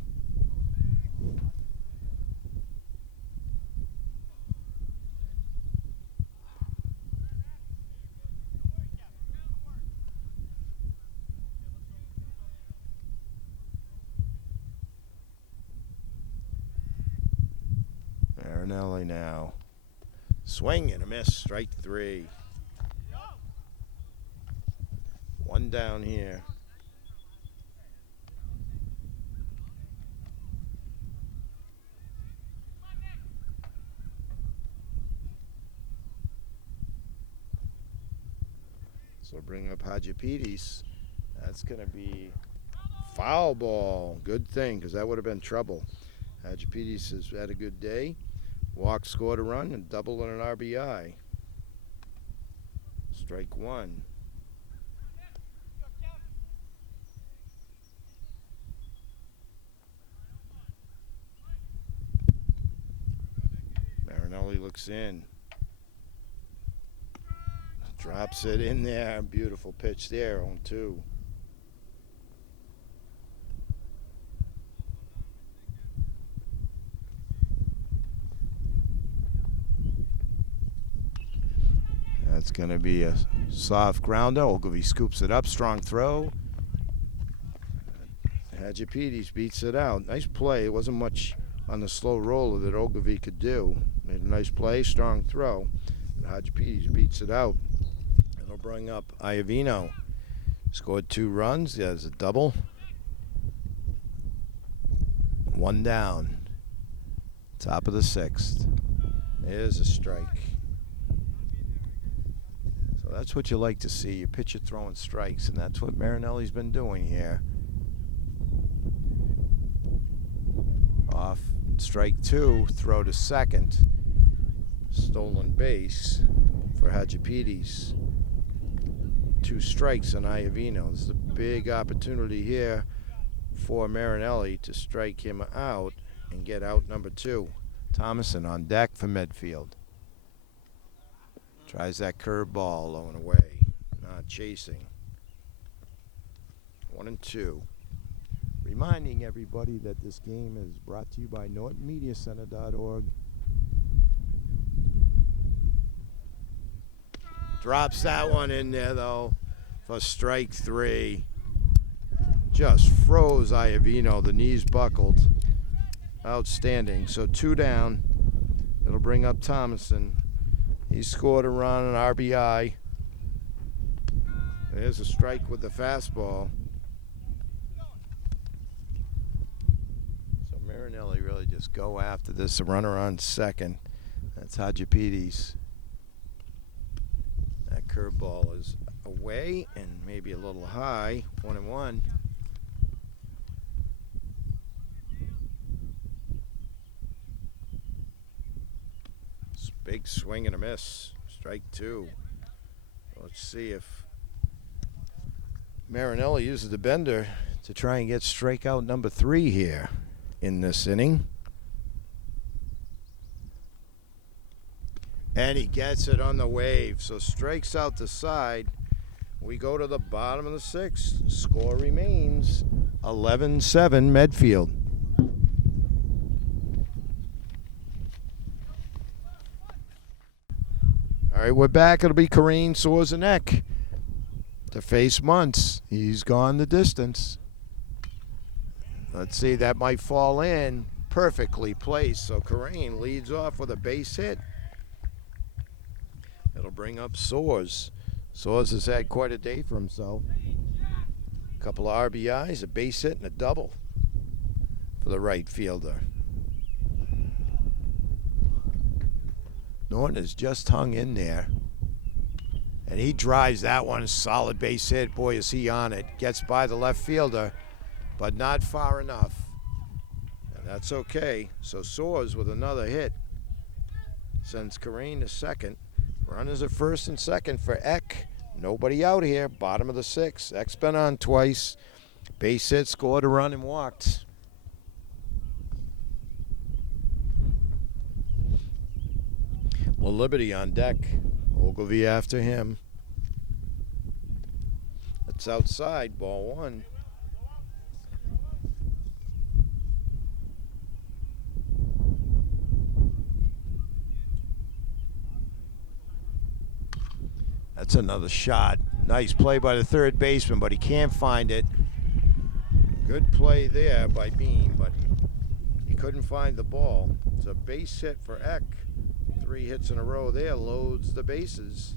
Marinelli now. Swing and a miss. Strike 3. One down here. So bring up Hadjipides. That's going to be foul ball. Good thing, because that would have been trouble. Hadjipides has had a good day. Walk, scored a run, and double and an RBI. Strike 1. Marinelli looks in. Drops it in there. Beautiful pitch there, 0-2. That's going to be a soft grounder. Ogilvy scoops it up. Strong throw. Hadjipides beats it out. Nice play. It wasn't much on the slow roller that Ogilvy could do. Made a nice play. Strong throw. But Hadjipides beats it out. It'll bring up Iovino. Scored 2 runs. There's a double. 1 down. Top of the 6th. There's a strike. So that's what you like to see. Your pitcher throwing strikes, and that's what Marinelli's been doing here. Off strike 2, throw to second. Stolen base for Hadjipides. 2 strikes on Iovino. This is a big opportunity here for Marinelli to strike him out and get out number 2. Thomason on deck for Medfield. Tries that curveball low and away. Not chasing. 1-2. Reminding everybody that this game is brought to you by NortonMediaCenter.org. Drops that one in there, though, for strike 3. Just froze Iovino. The knees buckled. Outstanding. So 2 down. It'll bring up Thomason. He scored a run, an RBI. There's a strike with the fastball. So Marinelli really just go after this. A runner on second. That's Hadjipides. That curveball is away and maybe a little high. 1-1. Big swing and a miss. Strike 2. Let's see if Marinelli uses the bender to try and get strikeout number 3 here in this inning. And he gets it on the wave. So strikes out the side. We go to the bottom of the 6th. Score remains 11-7 Medfield. All right, we're back. It'll be Kareem Sorzanek to face Muntz. He's gone the distance. Let's see, that might fall in. Perfectly placed. So Kareem leads off with a base hit. It'll bring up Soares. Soares has had quite a day for himself. A couple of RBIs, a base hit, and a double for the right fielder. Norton has just hung in there. And he drives that one. Solid base hit. Boy, is he on it. Gets by the left fielder, but not far enough. And that's okay. So Soares with another hit sends Kareem to second. Runners at first and second for Eck. Nobody out here. Bottom of the 6th. Eck's been on twice. Base hit, scored a run, and walked. Well, Liberty on deck. Ogilvy after him. It's outside, ball 1. That's another shot. Nice play by the third baseman, but he can't find it. Good play there by Bean, but he couldn't find the ball. It's a base hit for Eck. 3 hits in a row there, loads the bases.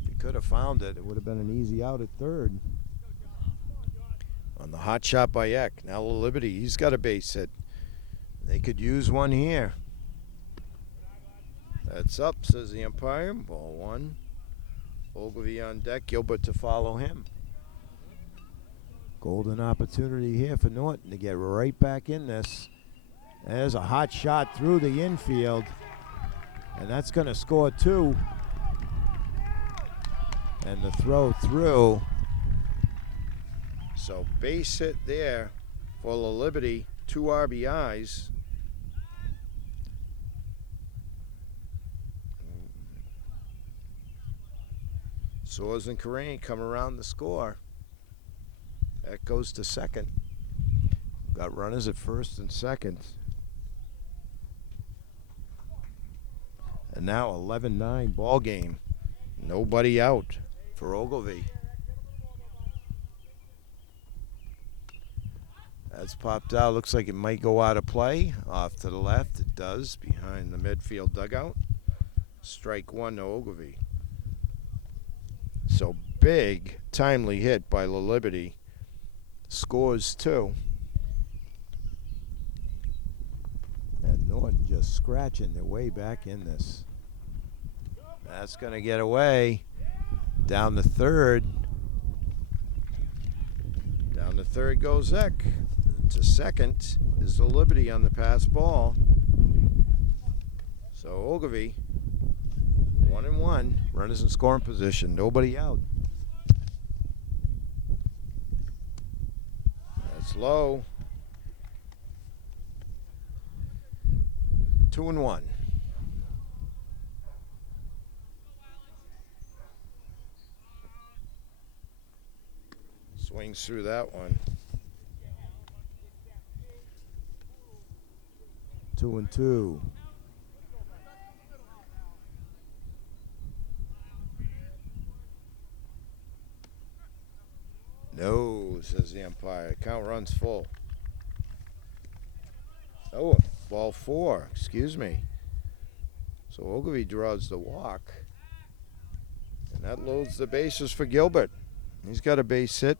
If he could have found it, it would have been an easy out at third. On the hot shot by Eck. Now Liberty, he's got a base hit. They could use one here. That's up, says the umpire. Ball 1. Ogilvy on deck, Gilbert to follow him. Golden opportunity here for Norton to get right back in this. There's a hot shot through the infield, and that's going to score 2. And the throw through. So base hit there for La Liberty, 2 RBIs. Soares and Corain come around the score. That goes to second. Got runners at first and second. And now 11-9 ball game. Nobody out for Ogilvy. That's popped out. Looks like it might go out of play. Off to the left. It does. Behind the Medfield dugout. Strike 1 to Ogilvy. So big, timely hit by La Liberty. Scores 2. And Norton just scratching their way back in this. That's going to get away. Down the third. Down the third goes Eck. To second is the Liberty on the pass ball. So Ogilvy, 1-1. Runners in scoring position. Nobody out. That's low. 2-1. Swings through that one. 2-2. No, says the umpire. Count runs full. Oh, ball 4. Excuse me. So Ogilvy draws the walk. And that loads the bases for Gilbert. He's got a base hit.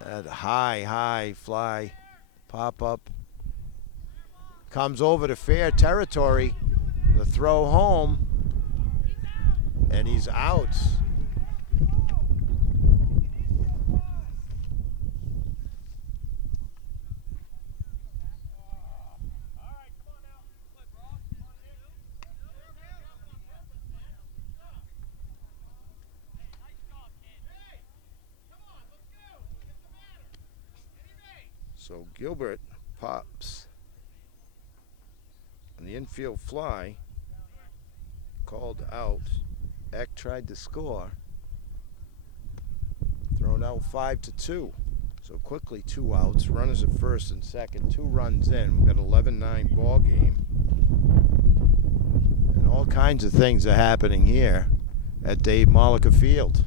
That high fly pop up. Comes over to fair territory. The throw home. And he's out. So Gilbert pops on the infield fly, called out. Eck tried to score. Thrown out 5-2. So quickly 2 outs. Runners at first and second. 2 runs in. We've got 11-9 ball game. And all kinds of things are happening here at Dave Mollica Field.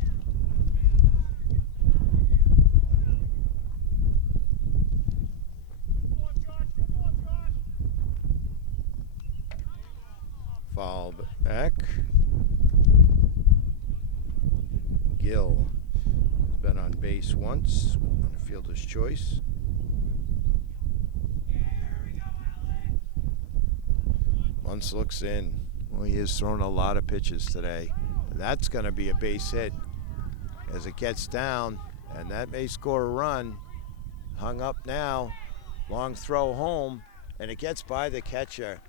Foul back. Gill has been on base once on a fielder's choice. Muntz looks in. Well, he has thrown a lot of pitches today. That's going to be a base hit as it gets down, and that may score a run. Hung up now. Long throw home, and it gets by the catcher.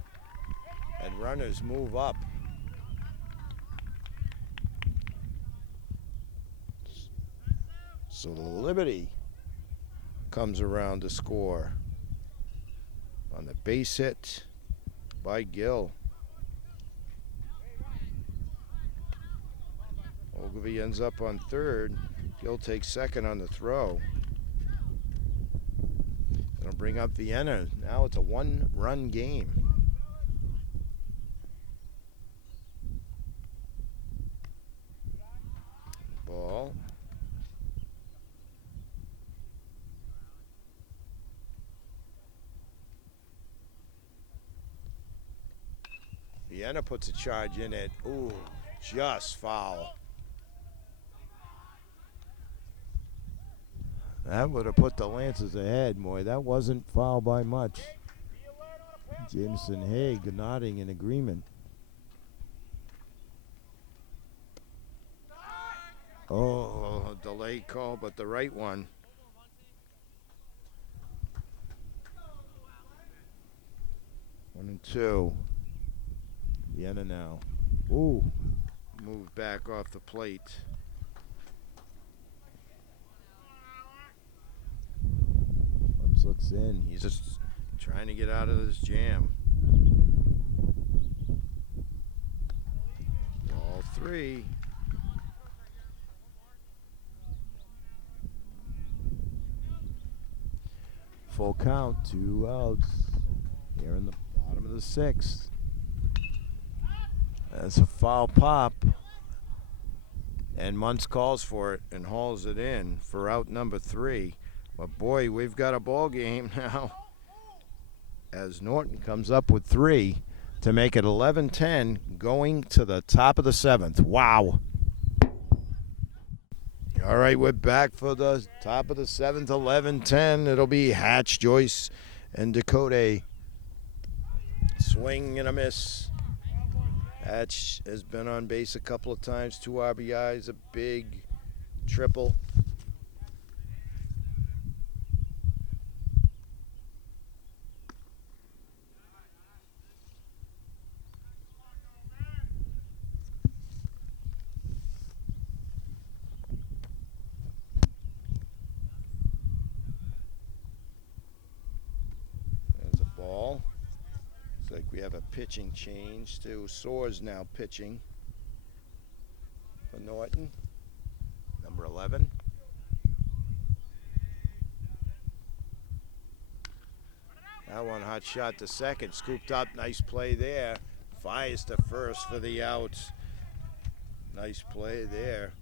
And runners move up. So the Liberty comes around to score on the base hit by Gill. Ogilvy ends up on third. Gill takes second on the throw. It'll bring up Vienna. Now it's a 1-run game. Ball. Vienna puts a charge in it. Ooh, just foul. That would have put the Lancers ahead, Moy. That wasn't foul by much. Jameson Haig nodding in agreement. Oh, delay call, but the right one. One and two. Vienna now. Ooh. Move back off the plate. Once looks in. He's just trying to get out of this jam. Ball three. Full count, 2 outs. Here in the bottom of the sixth. That's a foul pop. And Muntz calls for it and hauls it in for out number 3. But boy, we've got a ball game now. As Norton comes up with 3 to make it 11-10 going to the top of the 7th. Wow. All right, we're back for the top of the 7th, 11-10. It'll be Hatch, Joyce, and Dakota. Swing and a miss. Hatch has been on base a couple of times, 2 RBIs, a big triple. There's a ball. Looks like we have a pitching change to Soares now pitching for Norton, number 11. That one hot shot to second, scooped up, nice play there. Fires to first for the outs. Nice play there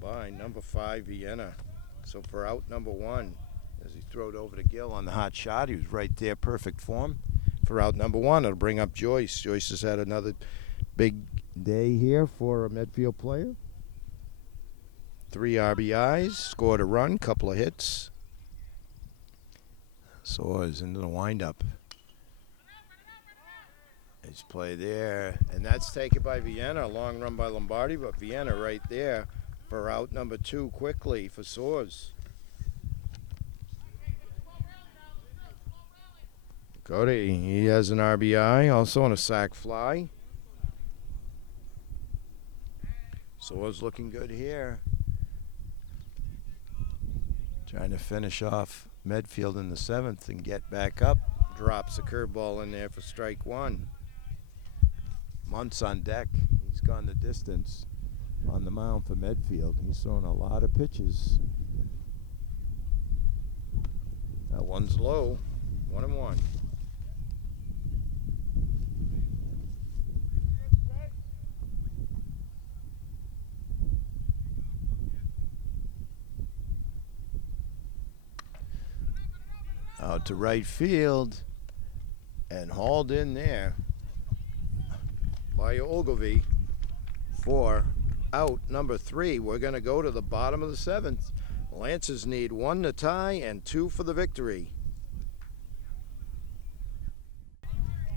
by number 5, Vienna. So for out number 1, as he threw it over to Gill on the hot shot, he was right there, perfect form. For out number 1, it'll bring up Joyce. Joyce has had another big day here for a Medfield player. 3 RBIs, scored a run, couple of hits. Soares into the windup. Nice play there, and that's taken by Vienna. A long run by Lombardi, but Vienna right there for out number 2 quickly for Soares. Cody, he has an RBI, also on a sac fly. Soares looking good here. Trying to finish off Medfield in the 7th and get back up. Drops a curveball in there for strike 1. Muntz on deck. He's gone the distance on the mound for Medfield. He's thrown a lot of pitches. That one's low. 1-1. Out to right field and hauled in there by Ogilvy for out number 3. We're going to go to the bottom of the 7th. Lancers need 1 to tie and 2 for the victory.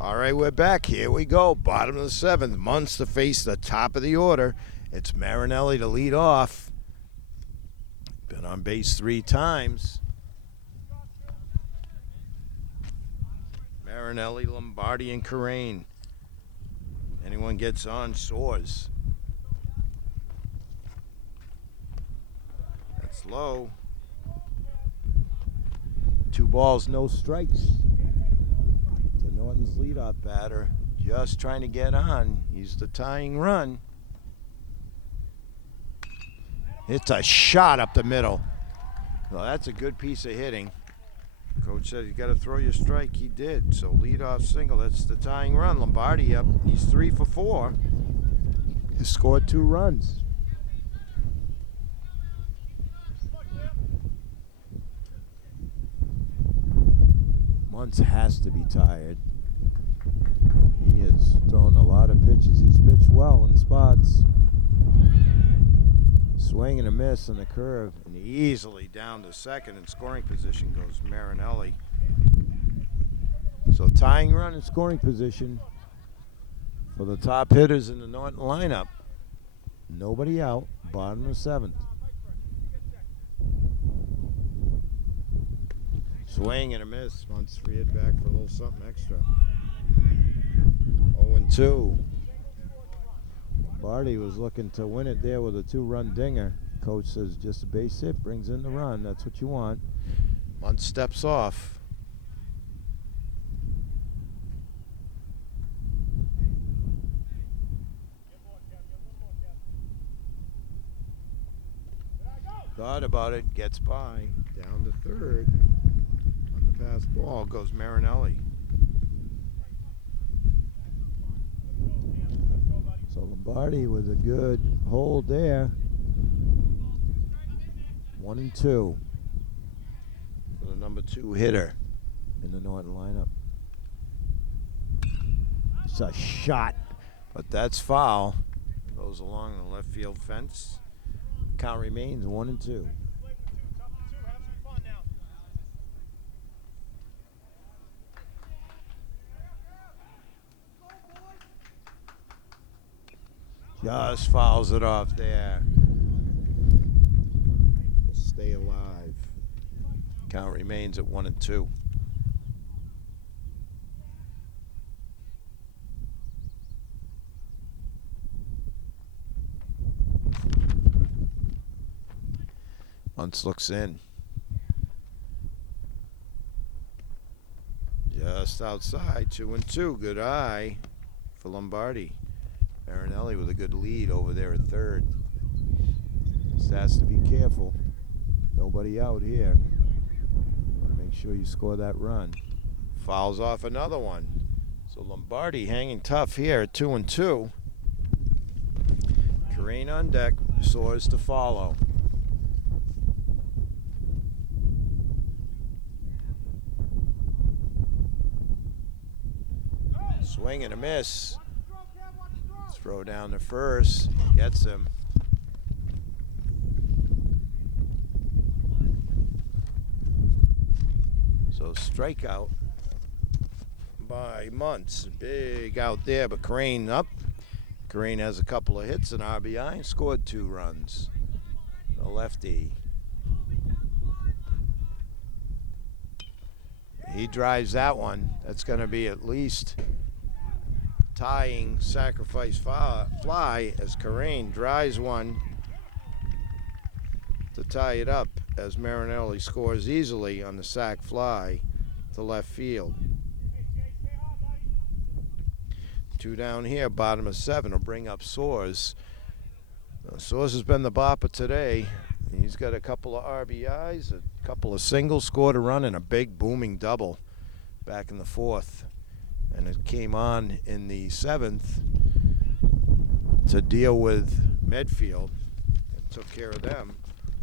All right, we're back. Here we go. Bottom of the 7th. Muntz to face the top of the order. It's Marinelli to lead off. Been on base 3 times. Marinelli, Lombardi, and Carrane. Anyone gets on, Soares. That's low. 2 balls, no strikes. To Norton's leadoff batter, just trying to get on. He's the tying run. It's a shot up the middle. Well, that's a good piece of hitting. Coach said you got to throw your strike. He did. So leadoff single. That's the tying run. Lombardi up. He's 3 for 4. He scored 2 runs. Muntz has to be tired. He has is throwing a lot of pitches. He's pitched well in spots. Swing and a miss on the curve, and easily down to second in scoring position goes Marinelli. So tying run in scoring position for the top hitters in the Norton lineup. Nobody out, bottom of the seventh. Swing and a miss. Wants to hit back for a little something extra. 0-2. Lombardi was looking to win it there with a 2-run dinger. Coach says just a base hit brings in the run. That's what you want. Muntz steps off. Thought about it, gets by. Down to third. On the pass ball goes Marinelli. So Lombardi with a good hold there. 1-2 for the number 2 hitter in the Norton lineup. It's a shot, but that's foul. Goes along the left field fence. Count remains 1-2. Just fouls it off there. Stay alive. Count remains at 1-2. Muntz looks in. Just outside, 2-2. Good eye for Lombardi. Marinelli with a good lead over there at third. Just has to be careful. Nobody out here. Want to make sure you score that run. Fouls off another one. So Lombardi hanging tough here at 2-2. Careen on deck. Soares to follow. Swing and a miss. Throw down to first. Gets him. So strikeout by Muntz. Big out there, but Careen up. Careen has a couple of hits and RBI and scored 2 runs. The lefty. He drives that one. That's going to be at least tying sacrifice fly as Careen drives one to tie it up as Marinelli scores easily on the sac fly to left field. 2 down here, bottom of 7 will bring up Soares. Soares has been the bopper today. He's got a couple of RBIs, a couple of singles, scored a run, and a big booming double back in the 4th. And it came on in the 7th to deal with Medfield and took care of them.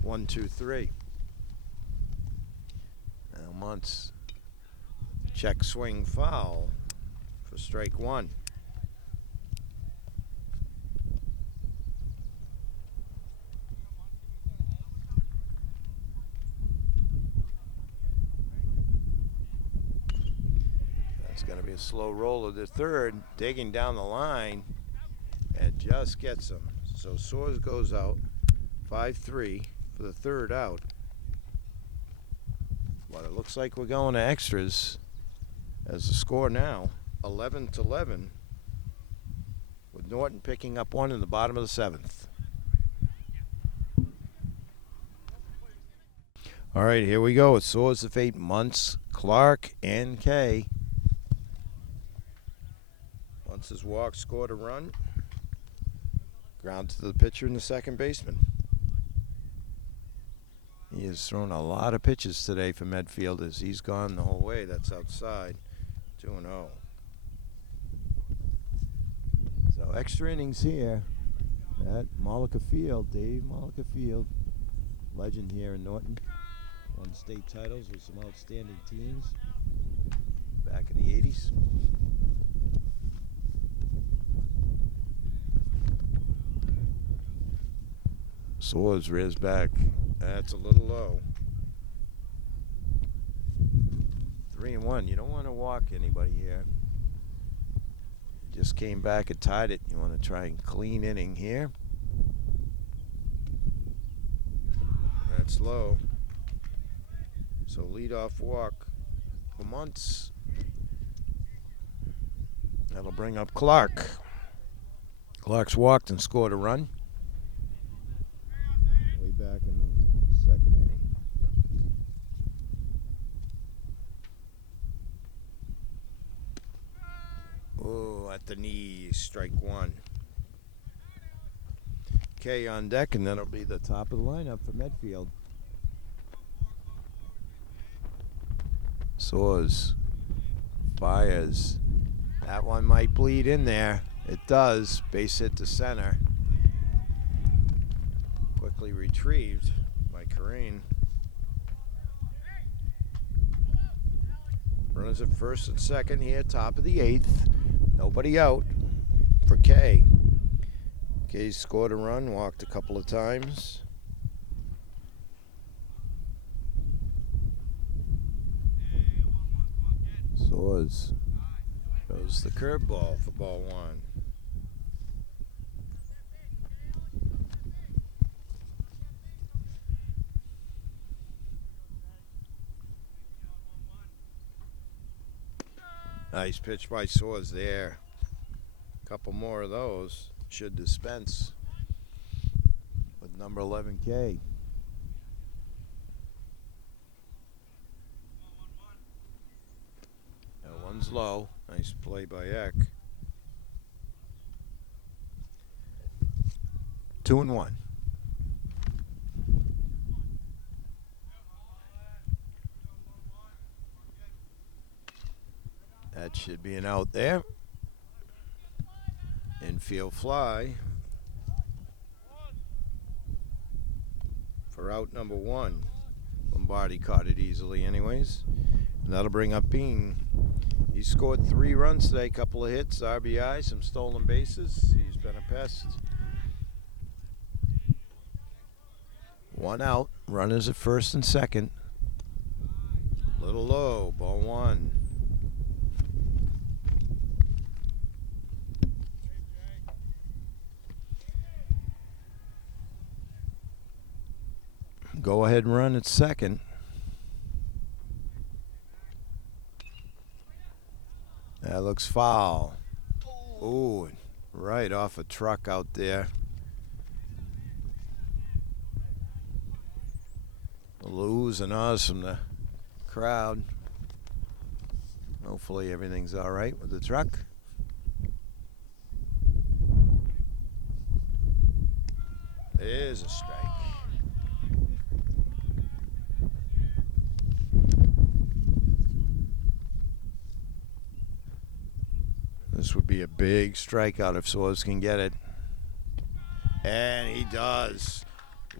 1-2-3. Now Muntz check swing foul for strike 1. It's going to be a slow roller to third, digging down the line, and just gets him. So Soares goes out, 5-3 for the third out. But it looks like we're going to extras as the score now, 11-11, with Norton picking up one in the bottom of the 7th. All right, here we go. It's Swords of Fate, Muntz, Clark, and Kay. Muntz's walk scored a run. Ground to the pitcher and the second baseman. He has thrown a lot of pitches today for Medfield as he's gone the whole way. That's outside. 2-0. So extra innings here at Mollica Field. Dave Mollica Field, legend here in Norton. Won state titles with some outstanding teams back in the 80s. Swords rears back. That's a little low. 3-1. You don't want to walk anybody here. Just came back and tied it. You want to try and clean inning here. That's low. So leadoff walk for Muntz. That'll bring up Clark. Clark's walked and scored a run. Way back in the second inning. Oh, at the knees, strike one. K on deck, and that'll be the top of the lineup for Medfield. Soars, fires. That one might bleed in there. It does. Base hit to center. Quickly retrieved by Corrine. Runners at first and second here, top of the eighth. Nobody out for K. K scored a run, walked a couple of times. Soars goes the curveball for ball one. Nice pitch by Soars there. A couple more of those should dispense with number 11K. That one's low. Nice play by Eck. 2-1. That should be an out there. Infield fly for out number one. Lombardi caught it easily anyways. And that'll bring up Bean. He scored 3 runs today, couple of hits, RBI, some stolen bases. He's been a pest. 1 out, runners at first and second. Little low, ball one. Go ahead run at second. That looks foul. Ooh, right off a truck out there. The oohs and ahs from the crowd. Hopefully everything's all right with the truck. There's a strike. This would be a big strikeout if Soars can get it. And he does.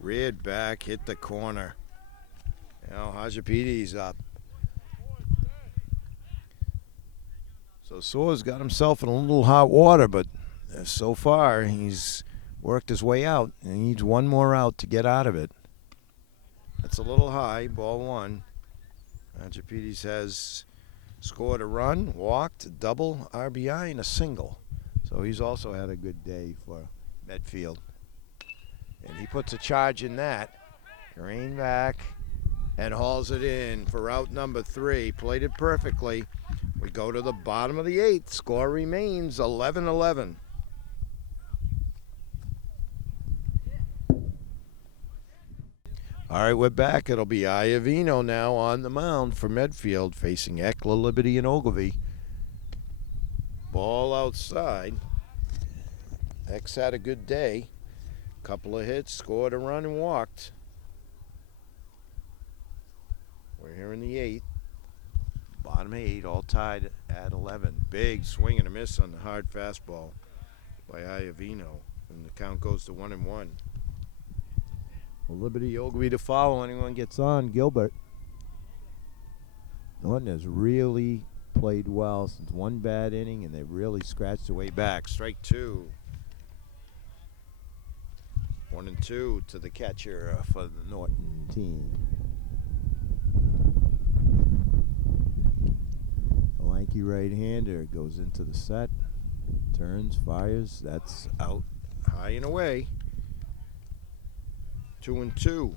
Reared back, hit the corner. Now Hajapidi's up. So Soars got himself in a little hot water, but so far he's worked his way out. He needs one more out to get out of it. That's a little high, ball one. Hajapidi's has scored a run, walked, a double, RBI, and a single. So he's also had a good day for Medfield. And he puts a charge in that. Green back and hauls it in for out number 3. Played it perfectly. We go to the bottom of the 8th. Score remains 11-11. All right, we're back. It'll be Iovino now on the mound for Medfield, facing Eckler, Liberty, and Ogilvy. Ball outside. X had a good day. Couple of hits, scored a run, and walked. We're here in the 8th. Bottom 8, all tied at 11. Big swing and a miss on the hard fastball by Iovino, and the count goes to 1-1. Liberty Ogilvy to follow. Anyone gets on, Gilbert. Norton has really played well since one bad inning, and they've really scratched their way back. Strike 2. 1 1-2 to the catcher for the Norton team. A lanky right-hander goes into the set, turns, fires. That's out, high and away. 2-2.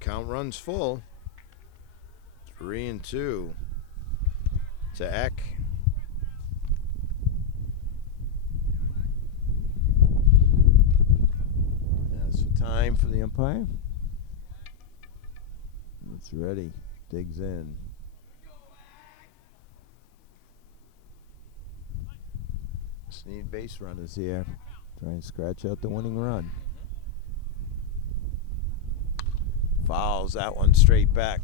Count runs full. 3-2 to Eck. That's the time for the umpire. It's ready. Digs in. Just need base runners here. Try and scratch out the winning run. Fouls that one straight back.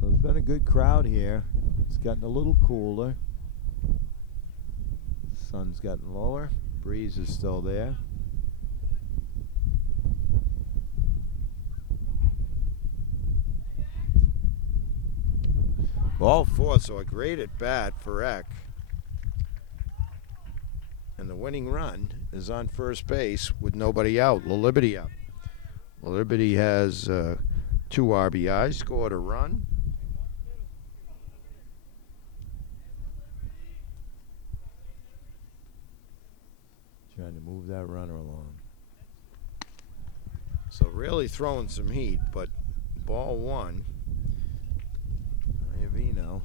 There's been a good crowd here. It's gotten a little cooler. Sun's gotten lower. Breeze is still there. Ball 4, so a great at bat for Eck. And the winning run is on first base with nobody out. Liberty up. Liberty has 2 RBIs, scored a run. Trying to move that runner along. So really throwing some heat, but ball 1. Iavino.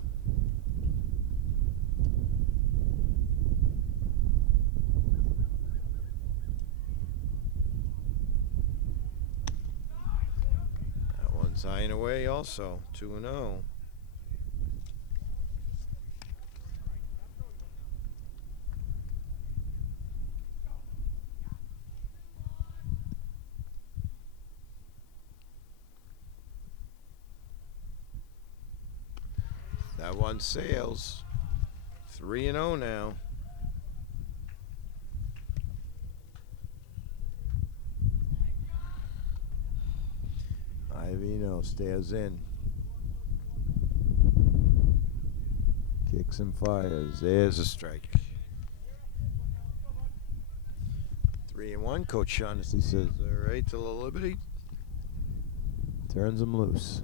High and away also, 2-0. That one sails. 3-0 now. Iavino stares in. Kicks and fires. There's a strike. 3-1. Coach Shaughnessy says, all right, to the Liberty. Turns him loose.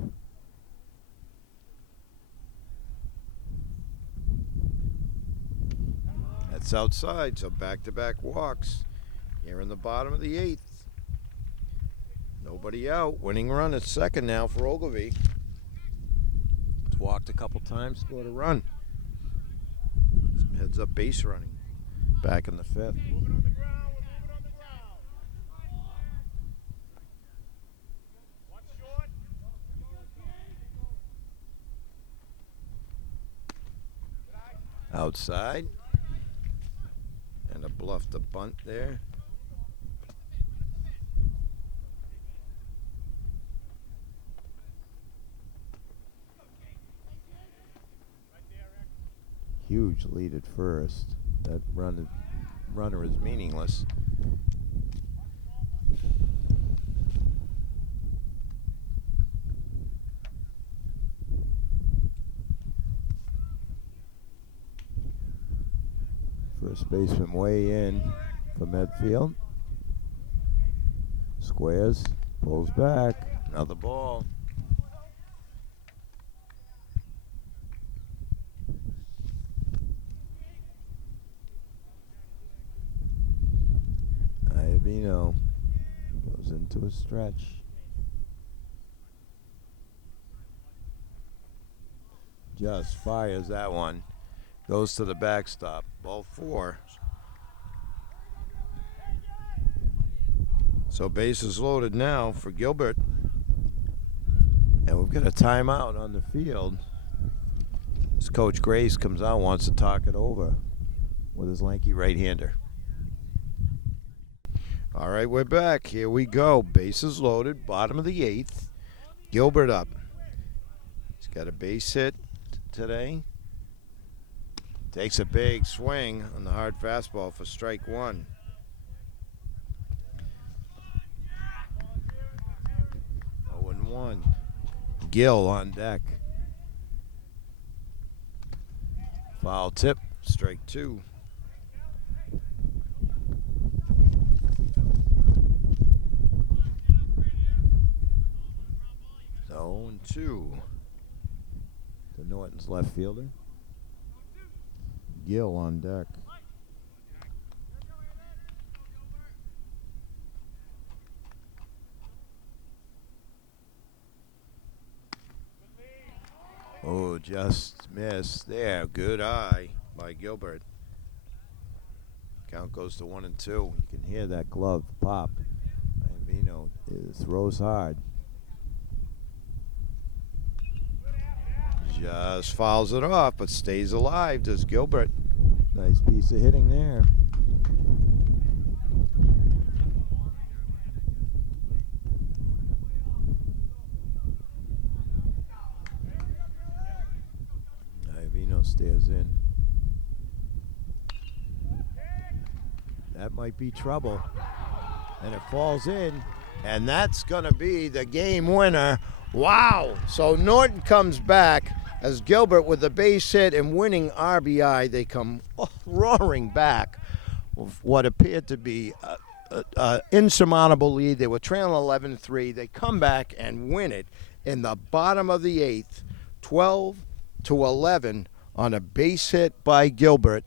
That's outside, so back-to-back walks. Here in the bottom of the 8th. Nobody out. Winning run at second now for Ogilvy. It's walked a couple times, scored a run. Some heads-up base running. Back in the 5th. Outside. And a bluff to bunt there. Huge lead at first. That runner is meaningless. First baseman way in for Medfield. Squares, pulls back, another ball. Iavino goes into a stretch. Just fires that one. Goes to the backstop. Ball 4. So bases loaded now for Gilbert. And we've got a timeout on the field. As Coach Grace comes out, wants to talk it over with his lanky right-hander. All right, we're back. Here we go. Bases loaded. Bottom of the 8th. Gilbert up. He's got a base hit today. Takes a big swing on the hard fastball for strike 1. 1-1. Gill on deck. Foul tip, strike 2. So 0-2 to Norton's left fielder. Gill on deck. Oh, just missed there. Good eye by Gilbert. Count goes to 1-2. You can hear that glove pop. Vino throws hard. Just fouls it off, but stays alive, does Gilbert. Nice piece of hitting there. Vino stares in. That might be trouble. And it falls in. And that's going to be the game winner. Wow. So Norton comes back as Gilbert with the base hit and winning RBI. They come roaring back with what appeared to be an insurmountable lead. They were trailing 11-3. They come back and win it in the bottom of the 8th, 12-11 on a base hit by Gilbert.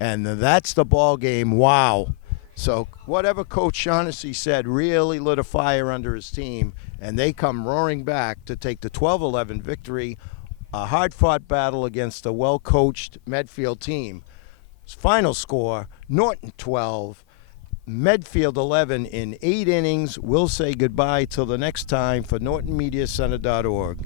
And that's the ball game. Wow. So whatever Coach Shaughnessy said really lit a fire under his team, and they come roaring back to take the 12-11 victory, a hard-fought battle against a well-coached Medfield team. Final score, Norton 12, Medfield 11 in 8 innings. We'll say goodbye till the next time for NortonMediaCenter.org.